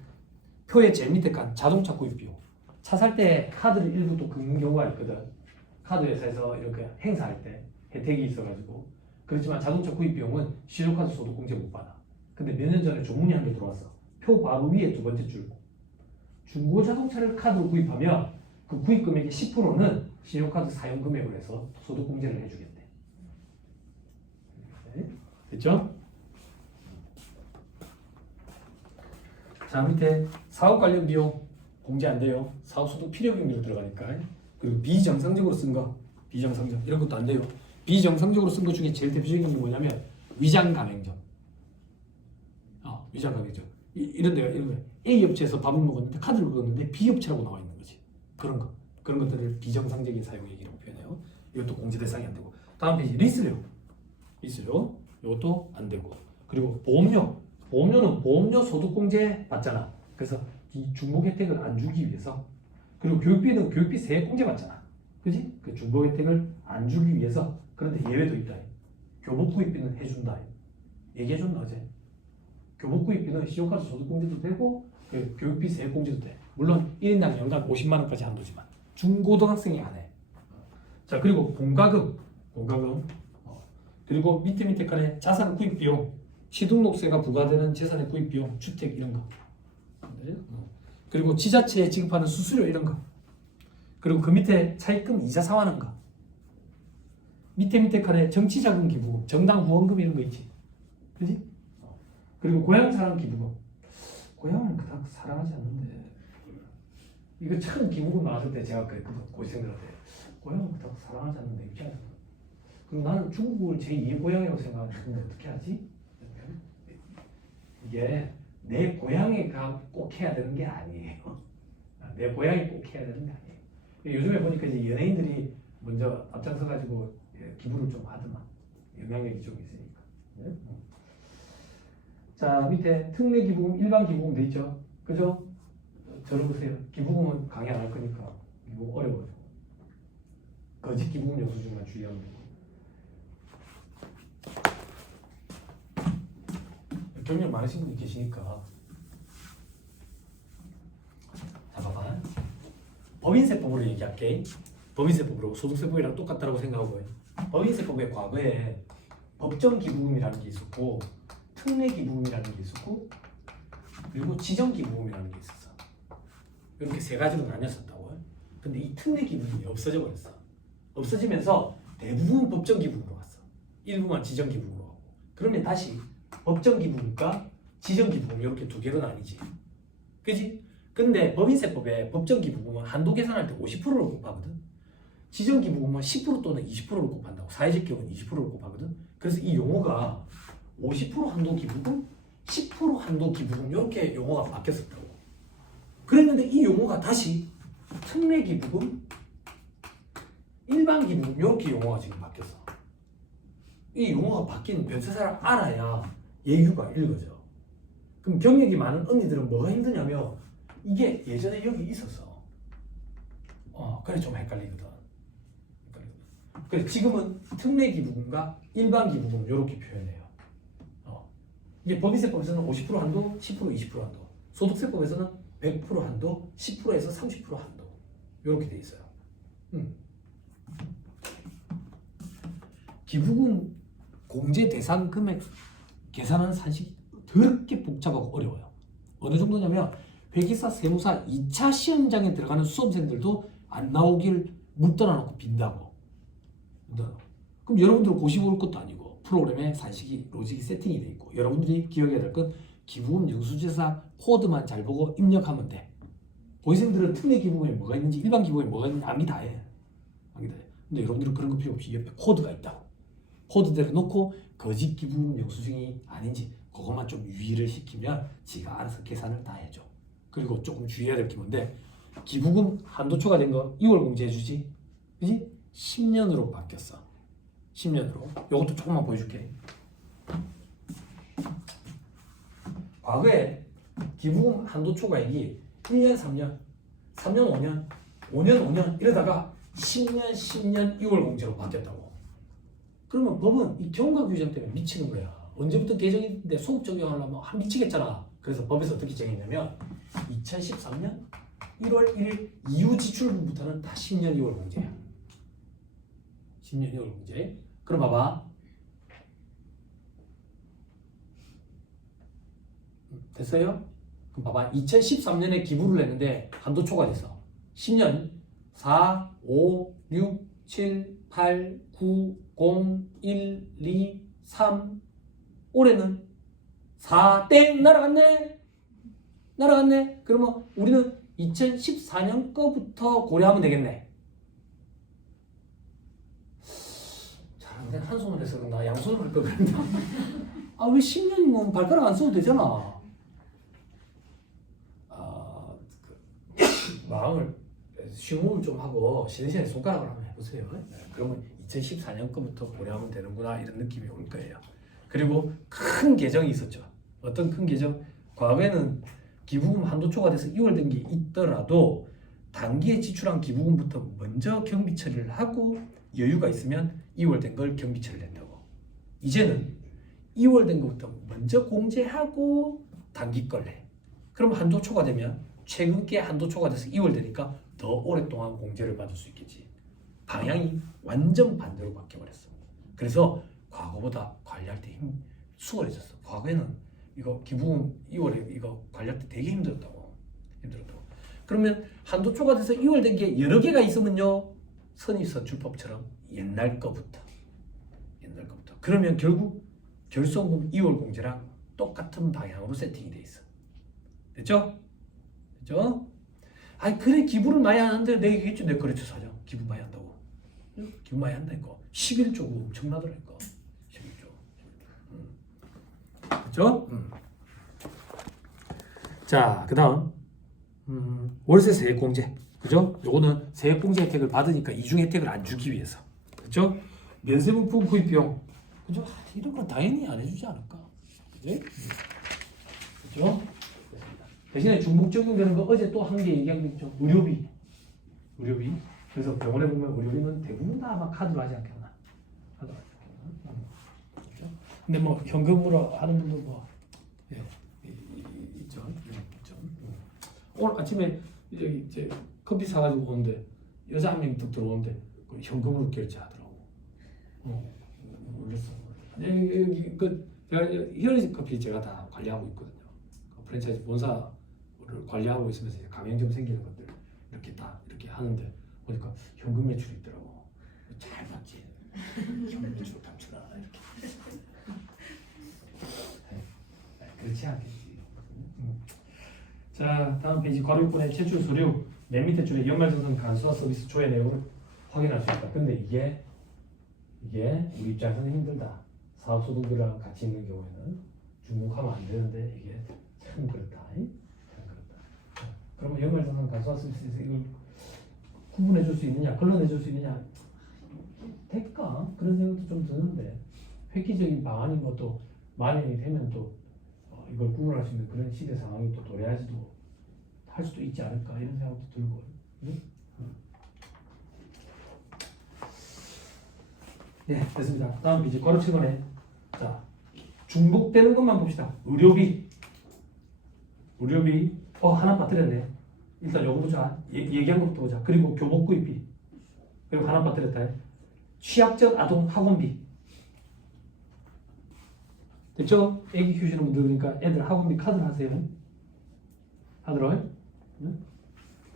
표의 제일 밑에 칸 자동차 구입 비용. 차 살 때 카드를 일부 또 긁는 경우가 있거든. 카드 회사에서 이렇게 행사할 때 혜택이 있어가지고. 그렇지만 자동차 구입 비용은 신용카드 소득공제 못 받아. 근데 몇 년 전에 조문이 한 개 들어왔어. 표 바로 위에 두 번째 줄. 중고 자동차를 카드로 구입하면 그 구입 금액의 10%는 신용카드 사용 금액으로 해서 소득공제를 해주겠대. 네? 됐죠? 자, 밑에 사업 관련 비용 공제 안 돼요. 사업 소득 필요 경비로 들어가니까. 그리고 비정상적으로 쓴 거, 비정상적 이런 것도 안 돼요. 비정상적으로 쓴 것 중에 제일 대표적인 게 뭐냐면 위장 가맹점. 위장 가맹점. 이런 데가 이런 거. A 업체에서 밥을 먹었는데 카드를 긁었는데 B 업체라고 나와 있는 거지. 그런 거. 그런 것들을 비정상적인 사용액이라고 표현해요. 이것도 공제 대상이 안 되고. 다음 페이지 리스료. 리스료. 이것도 안 되고. 그리고 보험료. 보험료는 보험료 소득공제 받잖아. 그래서 이 중복 혜택을 안 주기 위해서. 그리고 교육비는 교육비 세액 공제 받잖아. 그지? 그 중복 혜택을 안 주기 위해서. 그런데 예외도 있다. 교복 구입비는 해준다. 얘기해줬나 어제? 교복 구입비는 신용카드 소득공제도 되고 그 교육비 세액 공제도 돼. 물론 1인당 연간 50만 원까지 한도지만 중고등학생이 안 해. 자, 그리고 공과금. 그리고 밑에 칸에 자산 구입 비용. 취등록세가 부과되는 재산의 구입 비용, 주택 이런 거. 그리고 지자체에 지급하는 수수료 이런 거. 그리고 그 밑에 차입금 이자 상환한 거. 밑에 칸에 정치자금 기부금, 정당 후원금 이런 거 있지. 그지? 그리고 고향 사랑 기부금. 고향을 그닥 사랑하지 않는데. 이거 처음 기부금 나왔을 때 제가 그랬거든. 고생들한테. 고향을 그닥 사랑하지 않는데 입장에서. 그리고 나는 중국을 제2의 고향이라고 생각하는데 어떻게 하지? 이게 내 고향에 꼭 해야 되는 게 아니에요. 내 고향이 꼭 해야 되는 게 아니에요. 요즘에 보니까 이제 연예인들이 먼저 앞장서 가지고 기부를 좀 하더만. 영향력이 좀 있으니까. 네? 자, 밑에 특례 기부금, 일반 기부금 돼 있죠. 그죠? 들어보세요. 기부금은 강의 안 할 거니까 이거 어려워요. 거짓 기부금 영수증만 주의하면 되고. 경력 많으신 분이 계시니까. 자, 봐봐. 법인세법으로 얘기할게. 법인세법으로 소득세법이랑 똑같다고 생각하고요. 법인세법의 과거에 법정 기부금이라는 게 있었고, 특례 기부금이라는 게 있었고, 그리고 지정 기부금이라는 게 있었어. 이렇게 세 가지로 나뉘었었다고요. 근데 이 특례 기부금이 없어져 버렸어. 없어지면서 대부분 법정 기부금으로 갔어. 일부만 지정 기부금으로 가고. 그러면 다시 법정 기부금과 지정 기부금 이렇게 두 개로 나뉘지. 그지? 근데 법인세법에 법정 기부금은 한도 계산할 때 50%를 곱하거든. 지정 기부금은 10% 또는 20%를 곱한다고. 사회적 기업은 20%를 곱하거든. 그래서 이 용어가 50% 한도 기부금, 10% 한도 기부금 이렇게 용어가 바뀌었었다고. 그랬는데 이 용어가 다시 특례 기부금, 일반 기부금 이렇게 용어가 지금 바뀌었어. 이 용어가 바뀐 변태사를 알아야 예규가 읽어져. 그럼 경력이 많은 언니들은 뭐가 힘드냐면 이게 예전에 여기 있었어. 그래 좀 헷갈리거든. 그래 지금은 특례 기부금과 일반 기부금 이렇게 표현해요. 이게 법인세법에서는 50% 한도, 10% 20% 한도. 소득세법에서는 100% 한도, 10%에서 30% 한도. 이렇게 돼 있어요. 기부금 공제 대상 금액 계산하는 산식이 더럽게 복잡하고 어려워요. 어느 정도냐면 회계사, 세무사 2차 시험장에 들어가는 수험생들도 안 나오길 묻더라 놓고 빈다고. 그럼 여러분들 고시 볼 것도 아니고 프로그램에 산식이 로직이 세팅이 돼 있고 여러분들이 기억해야 될 건 기부금 영수증사 코드만 잘 보고 입력하면 돼. 고시생들은 특례 기부금에 뭐가 있는지 일반 기부금에 뭐가 있는지 암기 다 해. 근데 여러분들은 그런 거 필요 없이 옆에 코드가 있다고. 코드대로 놓고 거짓 기부금 영수증이 아닌지 그것만 좀 유의를 시키면 지가 알아서 계산을 다 해줘. 그리고 조금 주의해야 될 게 뭔데 기부금 한도 초과된 거 2월 공제해주지. 그지? 10년으로 바뀌었어. 10년으로. 이것도 조금만 보여줄게. 과거에 기부금 한도 초과액이 1년, 3년, 3년, 5년, 5년, 5년 이러다가 10년, 10년 2월 공제로 바뀌었다고. 그러면 법은 이 경과 규정 때문에 미치는 거야. 언제부터 개정인데 소급 적용하려면 미치겠잖아. 그래서 법에서 어떻게 정했냐면 2013년 1월 1일 이후 지출분부터는 다 10년 2월 공제야. 10년 2월 공제. 그럼 봐봐. 됐어요? 그럼 봐봐. 2013년에 기부를 했는데 한도 초과됐어. 10년 4, 5, 6, 7, 8, 9, 0, 1, 2, 3 올해는 4 땡 날아갔네. 날아갔네. 그러면 우리는 2014년 거부터 고려하면 되겠네. 자, 내가 한 손을 해서 그런가 양손을 할 걸 그랬나? 왜 10년이면 발가락 안 써도 되잖아. 마음을 심호흡을 좀 하고 쉬는 시간에 손가락을 한번 해보세요. 그러면 2014년 거부터 고려하면 되는구나 이런 느낌이 올 거예요. 그리고 큰 개정이 있었죠. 어떤 큰 개정? 과거에는 기부금 한도 초과돼서 2월 된 게 있더라도 단기에 지출한 기부금부터 먼저 경비 처리를 하고 여유가 있으면 2월 된 걸 경비 처리를 한다고. 이제는 2월 된 것부터 먼저 공제하고 단기 걸 해. 그럼 한도 초과되면 최근 게 한도 초과돼서 2월 되니까 더 오랫동안 공제를 받을 수 있겠지. 방향이 완전 반대로 바뀌어버렸어. 그래서 과거보다 관리할 때 수월해졌어. 과거에는 이거 기부금 2월에 이거 관리할 때 되게 힘들었다고. 그러면 한도 초과돼서 2월 된 게 여러 개가 있으면요. 선입선출법처럼 옛날 거부터. 그러면 결국 결손금 2월 공제랑 똑같은 방향으로 세팅이 돼 있어. 됐죠? 그래 기부를 많이 하는데 내가 얘기했지. 내 거래처 사장 기부 많이 한다고. 기부 많이 한다니까. 11조고 엄청나더라니까. 11조. 그렇죠? 자, 그 다음 월세 세액공제. 그죠? 요거는 세액공제 혜택을 받으니까 이중 혜택을 안 주기 위해서. 그죠? 면세부품 구입 비용. 그죠? 이런 건 당연히 안 해주지 않을까. 그죠? 그죠? 대신에 중복 적용되는 거 어제 또 한 개 얘기한 게 있죠. 의료비. 그래서 병원에 보면 의료비는 대부분 다 아마 카드로 하지 않겠나. 그렇죠? 근데 뭐 현금으로 하는 분도 뭐 있죠. 오늘 아침에 이제 커피 사가지고 오는데 여자 한 명이 또 들어오는데 현금으로 결제하더라고. 몰랐어. 제가 히어리지 커피 제가 다 관리하고 있거든요. 프랜차이즈 본사 거를 관리하고 있으면서 이제 가맹점 생기는 것들 이렇게 다 이렇게 하는데 보니까 현금 매출이 있더라고. 잘 봤지. 현금 매출 감추라 이렇게. 그렇지 않겠지. 자, 다음 페이지 괄호 6번의 제출 서류 맨 밑에 줄에 연말정산 간수화 서비스 조회 내용을 확인할 수 있다. 근데 이게 우리 입장에서는 힘들다. 사업소득이랑 같이 있는 경우에는 중복하면 안 되는데 이게 참 그렇다. 참 그렇다. 그러면 연말정산 간수화 서비스에서 이걸 구분해 줄 수 있느냐, 걸러내 줄 수 있느냐, 될까? 그런 생각도 좀 드는데 획기적인 방안이 뭐 또 마련이 되면 또 이걸 구분할 수 있는 그런 시대 상황이 또 도래하지도 할 수도 있지 않을까 이런 생각도 들고. 네? 네, 됐습니다. 다음 이제 괄호7번에 자 중복되는 것만 봅시다. 의료비 하나 빠뜨렸네. 일단 요거 보자. 얘기한 것부터 보자. 그리고 교복구입비 그리고 하나 빠뜨렸다. 취약적 아동 학원비 됐죠? 애기 키우시는 분들 그러니까 애들 학원비 카드를 하세요. 카드로 응?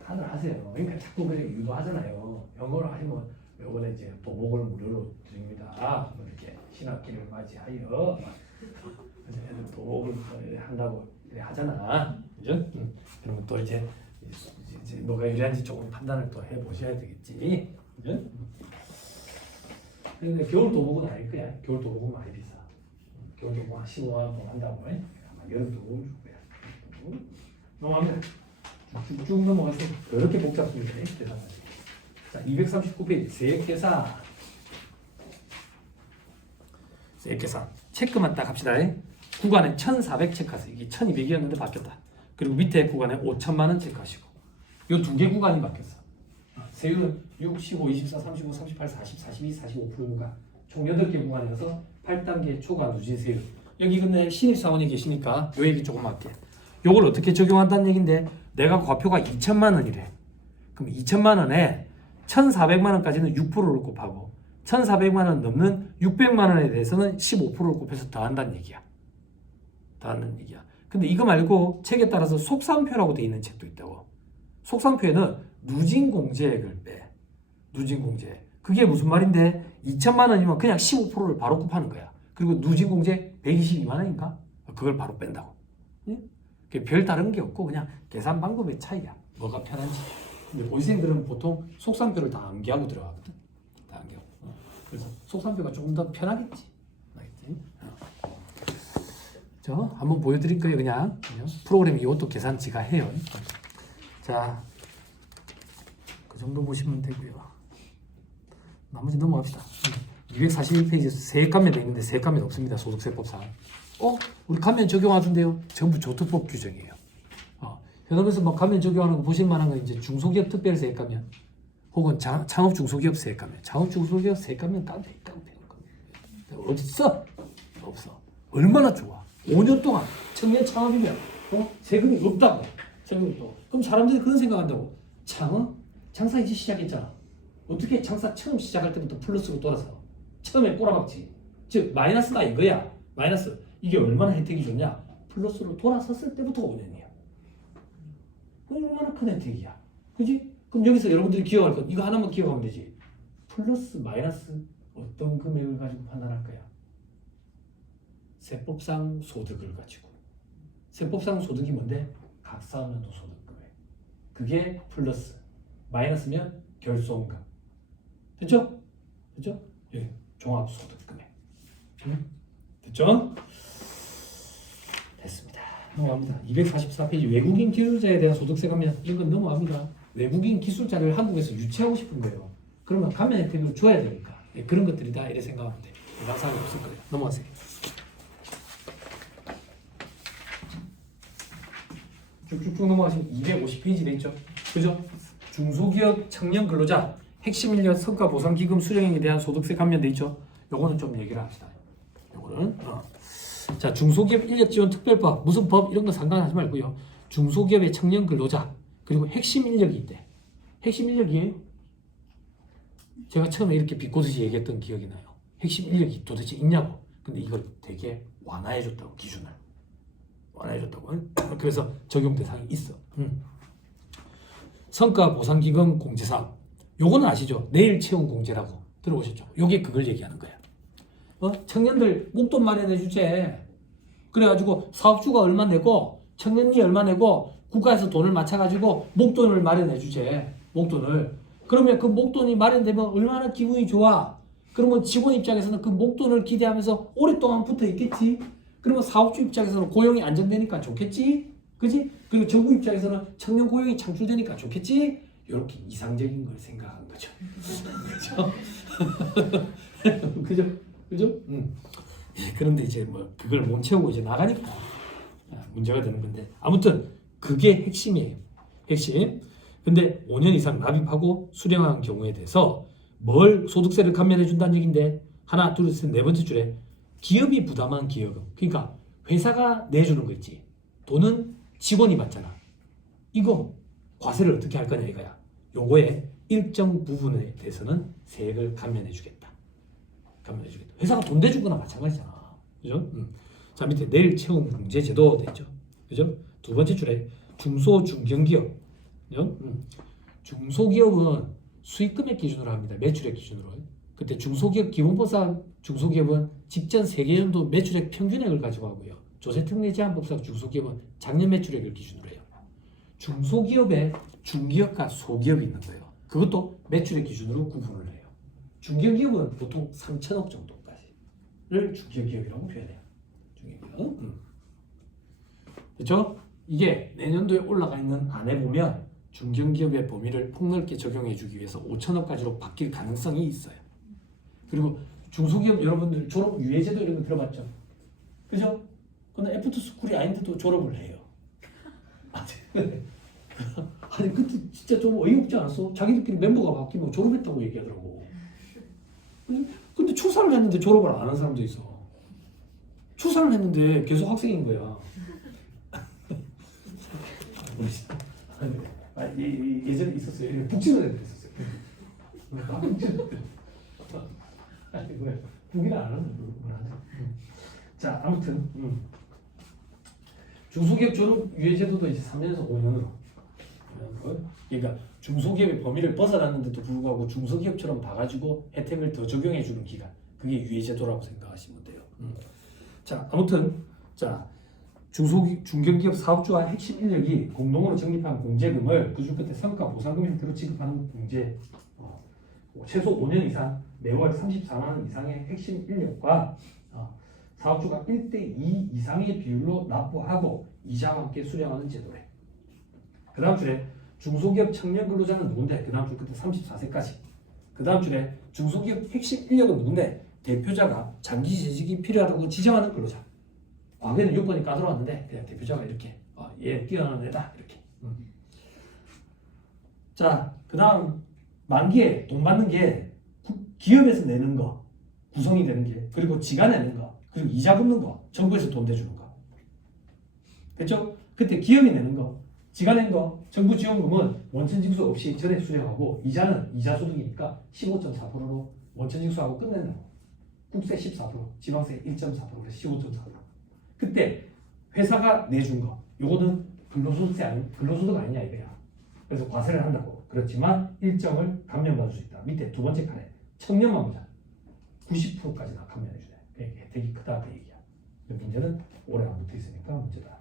카드를 하세요. 그러니까 자꾸 그냥 유도하잖아요. 영어로 하시면 요번에 이제 도복을 무료로 드립니다. 이렇게 신학기를 맞이하여 애들 도복을 한다고 그래 하잖아. 그죠? 그러면 또 이제 뭐가 유리한지 조금 판단을 또 해보셔야 되겠지. 그죠? 근데 겨울 도복은 아닐 거야. 겨울 도복은 많이 비싸. 겨울 도복 한 15만 원 돈 한다고 해. 아마 여름 도복을 줄 거야. 넘어갑니다. 쭉쭉 넘어가서 그렇게 복잡습니다. 계산은. 자, 239페이지 세액계산. 세액계산. 체크만 딱 합시다. 구간에 1,400 체크하세요. 이게 1,200이었는데 바뀌었다. 그리고 밑에 구간에 5천만 원 체크하시고. 요 두 개 구간이 바뀌었어. 세율은 6, 15, 24, 35, 38, 40, 42, 45%가 총 8개 구간이어서 8단계 초과 누진 세율. 여기 근데 신입사원이 계시니까 요 얘기 조금 할게. 요걸 어떻게 적용한다는 얘기인데 내가 과표가 2천만 원이래. 그럼 2천만 원에 1,400만 원까지는 6%를 곱하고 1,400만 원 넘는 600만 원에 대해서는 15%를 곱해서 더한다는 얘기야. 더한다는 얘기야. 근데 이거 말고 책에 따라서 속상표라고 돼 있는 책도 있다고. 속상표에는 누진공제액을 빼. 누진공제액. 그게 무슨 말인데 2천만 원이면 그냥 15%를 바로 곱하는 거야. 그리고 누진공제액 122만 원인가? 그걸 바로 뺀다고. 응? 별 다른 게 없고 그냥 계산 방법의 차이야. 뭐가 편한지. 근데 고시생들은 보통 속상표를 다 암기하고 들어가거든. 다 암기하고. 그래서 속상표가 조금 더 편하겠지. 알겠지? 저 한번 보여드릴 거예요. 그냥 프로그램이 이것도 계산 지가 해요. 자, 그 정도 보시면 되고요. 나머지 넘어갑시다. 241페이지에서 세액감면 돼 있는데 세액감면 없습니다. 소득세법상. 우리 감면 적용하던데요. 전부 조특법 규정이에요. 현업에서 뭐 감면 적용하는 거 보실 만한 건 이제 중소기업 특별세액 감면, 혹은 창업 중소기업 세액 감면. 창업 중소기업 세액 감면 깡패. 어딨어? 없어. 얼마나 좋아. 5년 동안 청년 창업이면 세금이 없다고. 세금이 없다고. 그럼 사람들이 그런 생각한다고. 장사 이제 시작했잖아. 어떻게 장사 처음 시작할 때부터 플러스로 돌아서 처음에 꼬라박지. 즉 마이너스가 이거야. 마이너스. 이게 얼마나 혜택이 좋냐? 플러스로 돌아섰을 때부터 5년이야. 얼마나 큰 혜택이야. 그지? 그럼 여기서 여러분들이 기억할 건 이거 하나만 기억하면 되지. 플러스 마이너스 어떤 금액을 가지고 판단할 거야? 세법상 소득을 가지고. 세법상 소득이 뭔데? 각사연도 소득 금액. 그게 플러스. 마이너스면 결손금. 됐죠? 됐죠? 예, 종합소득 금액. 됐죠? 됐습니다. 넘어갑니다. 244페이지 외국인 기술자에 대한 소득세 감면. 이건 넘어갑니다. 외국인 기술자를 한국에서 유치하고 싶은 거예요. 그러면 감면 혜택을 줘야 되니까. 예, 그런 것들이다 이래 생각하면 돼. 예상사항이 없을 거예요. 넘어가세요. 쭉쭉쭉 넘어가시면 250페이지 돼 있죠. 그죠? 중소기업 청년 근로자 핵심 인력 성과 보상 기금 수령액에 대한 소득세 감면 돼 있죠. 요거는 좀 얘기를 합시다. 요거는 자, 중소기업 인력 지원 특별법 무슨 법 이런 거 상관하지 말고요. 중소기업의 청년 근로자 그리고 핵심 인력이 있대. 핵심 인력이에요. 제가 처음에 이렇게 비꼬듯이 얘기했던 기억이 나요. 핵심 인력이 도대체 있냐고. 근데 이걸 되게 완화해 줬다고 기준을. 안 해줬다고. 그래서 적용 대상이 있어. 성과 보상 기금 공제 사업. 요거는 아시죠? 내일 채용 공제라고 들어보셨죠? 요게 그걸 얘기하는 거야. 청년들 목돈 마련해 주제. 그래가지고 사업주가 얼마 내고 청년이 얼마 내고 국가에서 돈을 맞춰가지고 목돈을 마련해 주제. 목돈을. 그러면 그 목돈이 마련되면 얼마나 기분이 좋아. 그러면 직원 입장에서는 그 목돈을 기대하면서 오랫동안 붙어 있겠지. 그러면 사업주 입장에서는 고용이 안정되니까 좋겠지. 그지? 그리고 정부 입장에서는 청년 고용이 창출되니까 좋겠지. 이렇게 이상적인 걸 생각한 거죠. 그죠? 그죠? 그죠? 그런데 이제 뭐 그걸 못 채우고 이제 나가니까 문제가 되는 건데 아무튼 그게 핵심이에요. 핵심. 근데 5년 이상 납입하고 수령한 경우에 대해서 뭘 소득세를 감면해 준다는 얘긴데 하나, 둘, 셋, 네 번째 줄에 기업이 부담한 기여금. 그러니까 회사가 내주는 거 있지. 돈은 직원이 받잖아. 이거 과세를 어떻게 할 거냐 이거야. 요거에 일정 부분에 대해서는 세액을 감면해 주겠다. 감면해 주겠다. 회사가 돈 대준 거나 마찬가지잖아. 그죠? 자, 밑에 내일 채용 공제 제도 됐죠. 그죠? 두 번째 줄에 중소 중견기업. 그죠? 중소기업은 수익금액 기준으로 합니다. 매출액 기준으로. 그때 중소기업 기본법상 중소기업은 직전 세계연도 매출액 평균액을 가지고 하고요. 조세특례제한법상 중소기업은 작년 매출액을 기준으로 해요. 중소기업에 중기업과 소기업이 있는 거예요. 그것도 매출액 기준으로 구분을 해요. 중견기업은 보통 3천억 정도까지를 중견기업이라고 표현해요. 중견기업. 그렇죠? 이게 내년도에 올라가 있는 안에 보면 중견기업의 범위를 폭넓게 적용해주기 위해서 5천억까지로 바뀔 가능성이 있어요. 그리고 중소기업 여러분들 졸업 유예제도 이런 거 들어봤죠? 그죠? 근데 애프터스쿨이 아닌데도 졸업을 해요. 아니 그때 진짜 좀 어이없지 않았어? 자기들끼리 멤버가 바뀌면 졸업했다고 얘기하더라고. 근데 초사를 했는데 졸업을 안 한 사람도 있어. 초사를 했는데 계속 학생인 거야. 예전에 있었어요. 북치는 애들 있었어요. 북이라 안 하는 거. 자, 아무튼 중소기업 졸업 유예제도도 이제 3년에서 5년으로. 그러니까 중소기업의 범위를 벗어났는데도 불구하고 중소기업처럼 봐가지고 혜택을 더 적용해주는 기간. 그게 유예제도라고 생각하시면 돼요. 자, 아무튼 자. 중견기업 사업주와 핵심 인력이 공동으로 적립한 공제금을 그 중 끝에 성과 보상금 형태로 지급하는 공제 최소 5년 이상 매월 34만 원 이상의 핵심 인력과 사업주가 1대2 이상의 비율로 납부하고 이자와 함께 수령하는 제도래. 그 다음 줄에 중소기업 청년 근로자는 누군데? 그 다음 줄 끝에 34세까지. 그 다음 줄에 중소기업 핵심 인력은 누군데? 대표자가 장기 재직이 필요하다고 지정하는 근로자. 과거에는 요건이 까다로웠는데 그냥 대표자가 이렇게 얘 뛰어나는 애다 이렇게. 자, 그 다음 만기에 돈 받는 게 기업에서 내는 거 구성이 되는 게 그리고 지가 내는 거 그리고 이자 붙는 거 정부에서 돈 대주는 거 됐죠? 그때 기업이 내는 거 지가 낸 거 정부 지원금은 원천징수 없이 전액 수령하고 이자는 이자 소득이니까 15.4%로 원천징수하고 끝낸다고. 국세 14%, 지방세 1.4%, 15.4%. 그때 회사가 내준 거, 요거는 근로소득 아니냐 이거야. 그래서 과세를 한다고. 그렇지만 일정을 감면받을 수 있다. 밑에 두 번째 칸에 청년만 보자. 90%까지나 감면해주네. 혜택이 크다 그 얘기야. 문제는 오래 안 붙어 있으니까 문제다.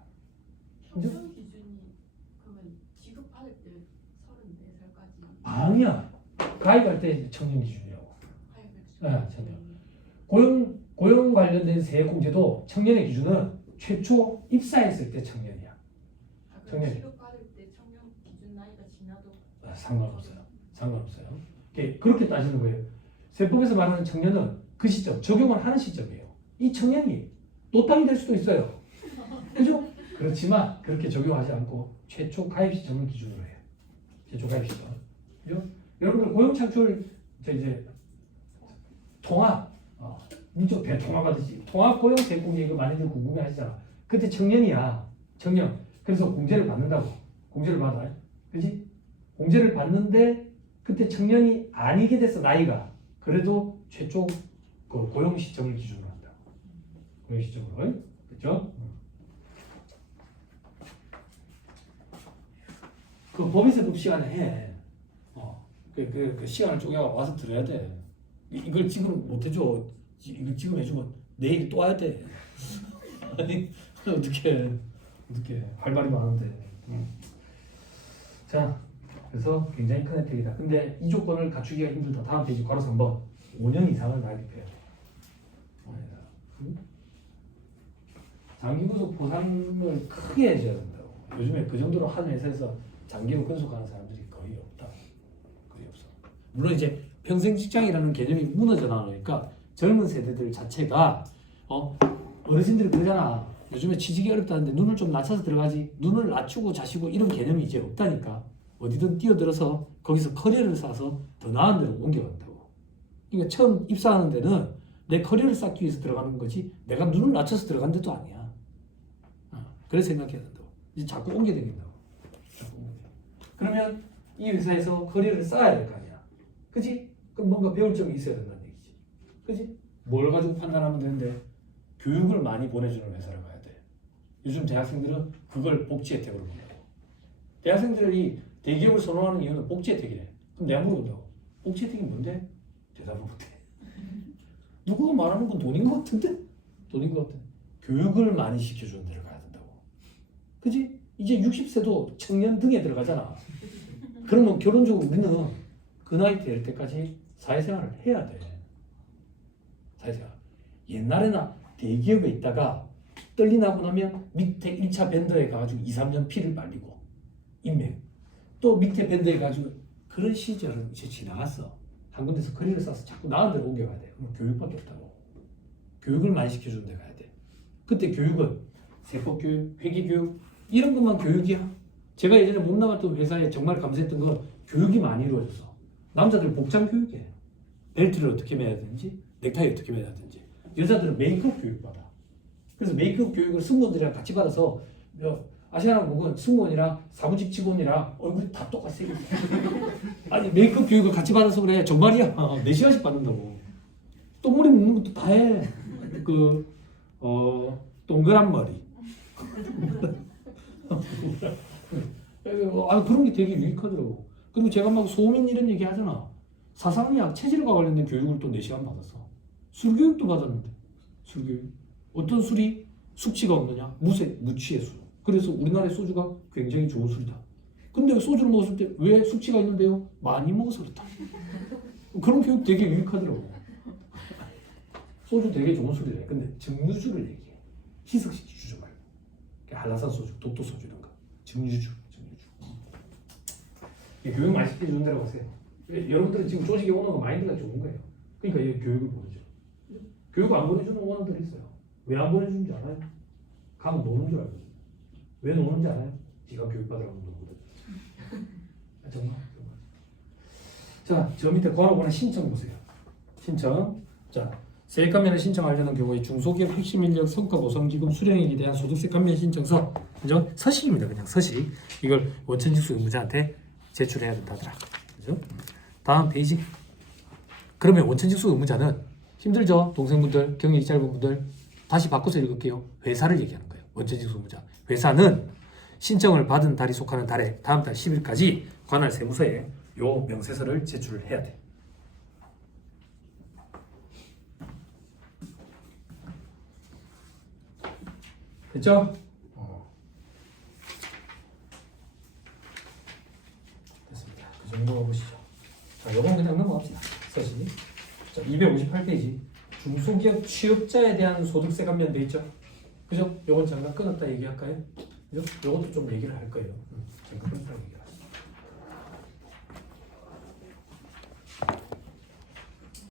평균 기준이 그러면 지급받을 때 34살까지. 아니야. 가입할 때 청년 기준이라고. 네, 청년. 고용 관련된 세액공제도 청년의 기준은 최초 입사했을 때 청년이야. 청년. 지급받을 때 청년 기준 나이가 지나도 상관없어요. 상관없어요. 그렇게 따지는 거예요. 세법에서 말하는 청년은 그 시점, 적용을 하는 시점이에요. 이 청년이 노땅이 될 수도 있어요. 그죠? 그렇지만 그렇게 적용하지 않고 최초 가입 시점을 기준으로 해요. 최초 가입 시점. 그죠? 여러분들 고용 창출 이제 통합 민족 대통합하듯이 통합 고용 세공제 이거 많이들 궁금해하시잖아. 그때 청년이야. 청년. 그래서 공제를 받는다고. 공제를 받아. 그지? 공제를 받는데 그때 청년이 아니게 됐어 나이가. 그래도 최초 그 고용 시점을 기준으로 한다. 고용 시점으로. 그렇죠? 그 법인세법 시간에 해. 그 시간을 쪼개 와서 들어야 돼. 이걸 지금 못 해줘. 이걸 지금 해주면 내일 또 와야 돼. 아니 어떻게 할 말이 많은데. 자, 그래서 굉장히 큰 혜택이다. 근데 이 조건을 갖추기가 힘들다. 다음 페이지 괄호 3번. 5년 이상을 나입해야 돼. 장기구속 보상을 크게 해줘야 된다고. 요즘에 그 정도로 한 회사에서 장기로 근속하는 사람들이 거의 없다. 거의 없어. 물론 이제 평생 직장이라는 개념이 무너져 나오니까 젊은 세대들 자체가 어르신들이 그러잖아. 요즘에 취직이 어렵다는데 눈을 좀 낮춰서 들어가지. 눈을 낮추고 자시고 이런 개념이 이제 없다니까. 어디든 뛰어들어서 거기서 커리어를 쌓아서 더 나은 데로 옮겨간다고. 그러니까 처음 입사하는 데는 내 커리어를 쌓기 위해서 들어가는 거지 내가 눈을 낮춰서 들어간 데도 아니야. 그래서 생각해야 된다고. 이제 자꾸 옮겨야 된다고. 그러면 이 회사에서 커리어를 쌓아야 될 거 아니야. 그지? 그럼 뭔가 배울 점이 있어야 된다는 얘기지. 그지? 뭘 가지고 판단하면 되는데 교육을 많이 보내주는 회사를 가야 돼. 요즘 대학생들은 그걸 복지 혜택으로 본다고. 대학생들이 대기업을 선호하는 이유는 복지 혜택이래. 그럼 내가 물어본다고. 복지 혜택이 뭔데? 대답을 못해. 누구가 말하는 건 돈인 것 같은데? 돈인 것 같아. 교육을 많이 시켜주는 데를 가야 된다고. 그지? 이제 60세도 청년 등에 들어가잖아. 그러면 결론적으로 우리는 그 나이 될 때까지 사회생활을 해야 돼. 사회생활. 옛날에나 대기업에 있다가 떨리 나고 나면 밑에 1차 밴더에 가가지고 2, 3년 피를 빨리고 인맥. 또 밑에 밴더에 가지고 그런 시절은 이제 지나갔어. 한 군데서 커리어를 쌓아서 자꾸 나은 데로 옮겨가야 돼. 그럼 교육밖에 없다고. 교육을 많이 시켜주는 데 가야 돼. 그때 교육은 세법교육, 회계교육 이런 것만 교육이야. 제가 예전에 못 나갔던 회사에 정말 감사했던 건 교육이 많이 이루어져서 남자들 복장 교육이에요. 벨트를 어떻게 매야 되는지, 넥타이 어떻게 매야 되는지. 여자들은 메이크업 교육 받아. 그래서 메이크업 교육을 승무원들이랑 같이 받아서 아시아나국은 승무원이랑 사무직 직원이랑 얼굴이 다 똑같이 생겼어. 아니 메이크업 교육을 같이 받아서 그래. 정말이야. 4시간씩 받는다고. 똥머리 묶는 것도 다 해. 동그란 머리. 그런 게 되게 유익하더라고. 그리고 제가 막 소민 이런 얘기 하잖아. 사상의학, 체질과 관련된 교육을 또 4시간 받았어. 술교육도 받았는데. 술교육. 어떤 술이 숙취가 없느냐? 무취의 술. 그래서 우리나라의 소주가 굉장히 좋은 술이다. 근데 소주를 먹었을 때 왜 숙취가 있는데요? 많이 먹어서 그렇다. 그런 교육 되게 유익하더라고. 소주 되게 좋은 술이래. 근데 증류주를 얘기해. 희석시키 주죠 말고. 한라산 소주, 독도 소주 이런 거. 증류주. 교육 많이 시켜주는 데라고 하세요. 여러분들은 지금 조직에 오너가 마인드가 좋은 거예요. 그러니까 이 교육을 보내죠. 교육 안 보내주는 오너들이 있어요. 왜 안 보내주는지 알아요? 가면 노는 줄 알거든. 왜 노는지 알아요? 지가 교육받으라고 노거든. 정말. 자, 저 밑에 권하고는 신청 보세요. 신청. 자, 세액 감면을 신청하려는 경우에 중소기업 핵심 인력 성과 보상 기금 수령액에 대한 소득세 감면 신청서, 그죠? 서식입니다. 그냥 서식. 이걸 원천징수 의무자한테 제출해야 된다더라. 그죠? 다음 페이지. 그러면 원천징수 의무자는 힘들죠? 동생분들, 경력이 짧은 분들. 다시 바꿔서 읽을게요. 회사를 얘기하는 거예요. 원천징수 의무자. 회사는 신청을 받은 달이 속하는 달에 다음 달 10일까지 관할 세무서에 요 명세서를 제출을 해야 돼. 됐죠? 됐습니다. 그 정도 보시죠. 자, 요건 그냥 넘어갑시다. 서식. 자, 258페이지. 중소기업 취업자에 대한 소득세 감면 돼 있죠? 그죠? 요건 잠깐 끊었다 얘기할까요? 그죠? 요것도 좀 얘기를 할 거예요.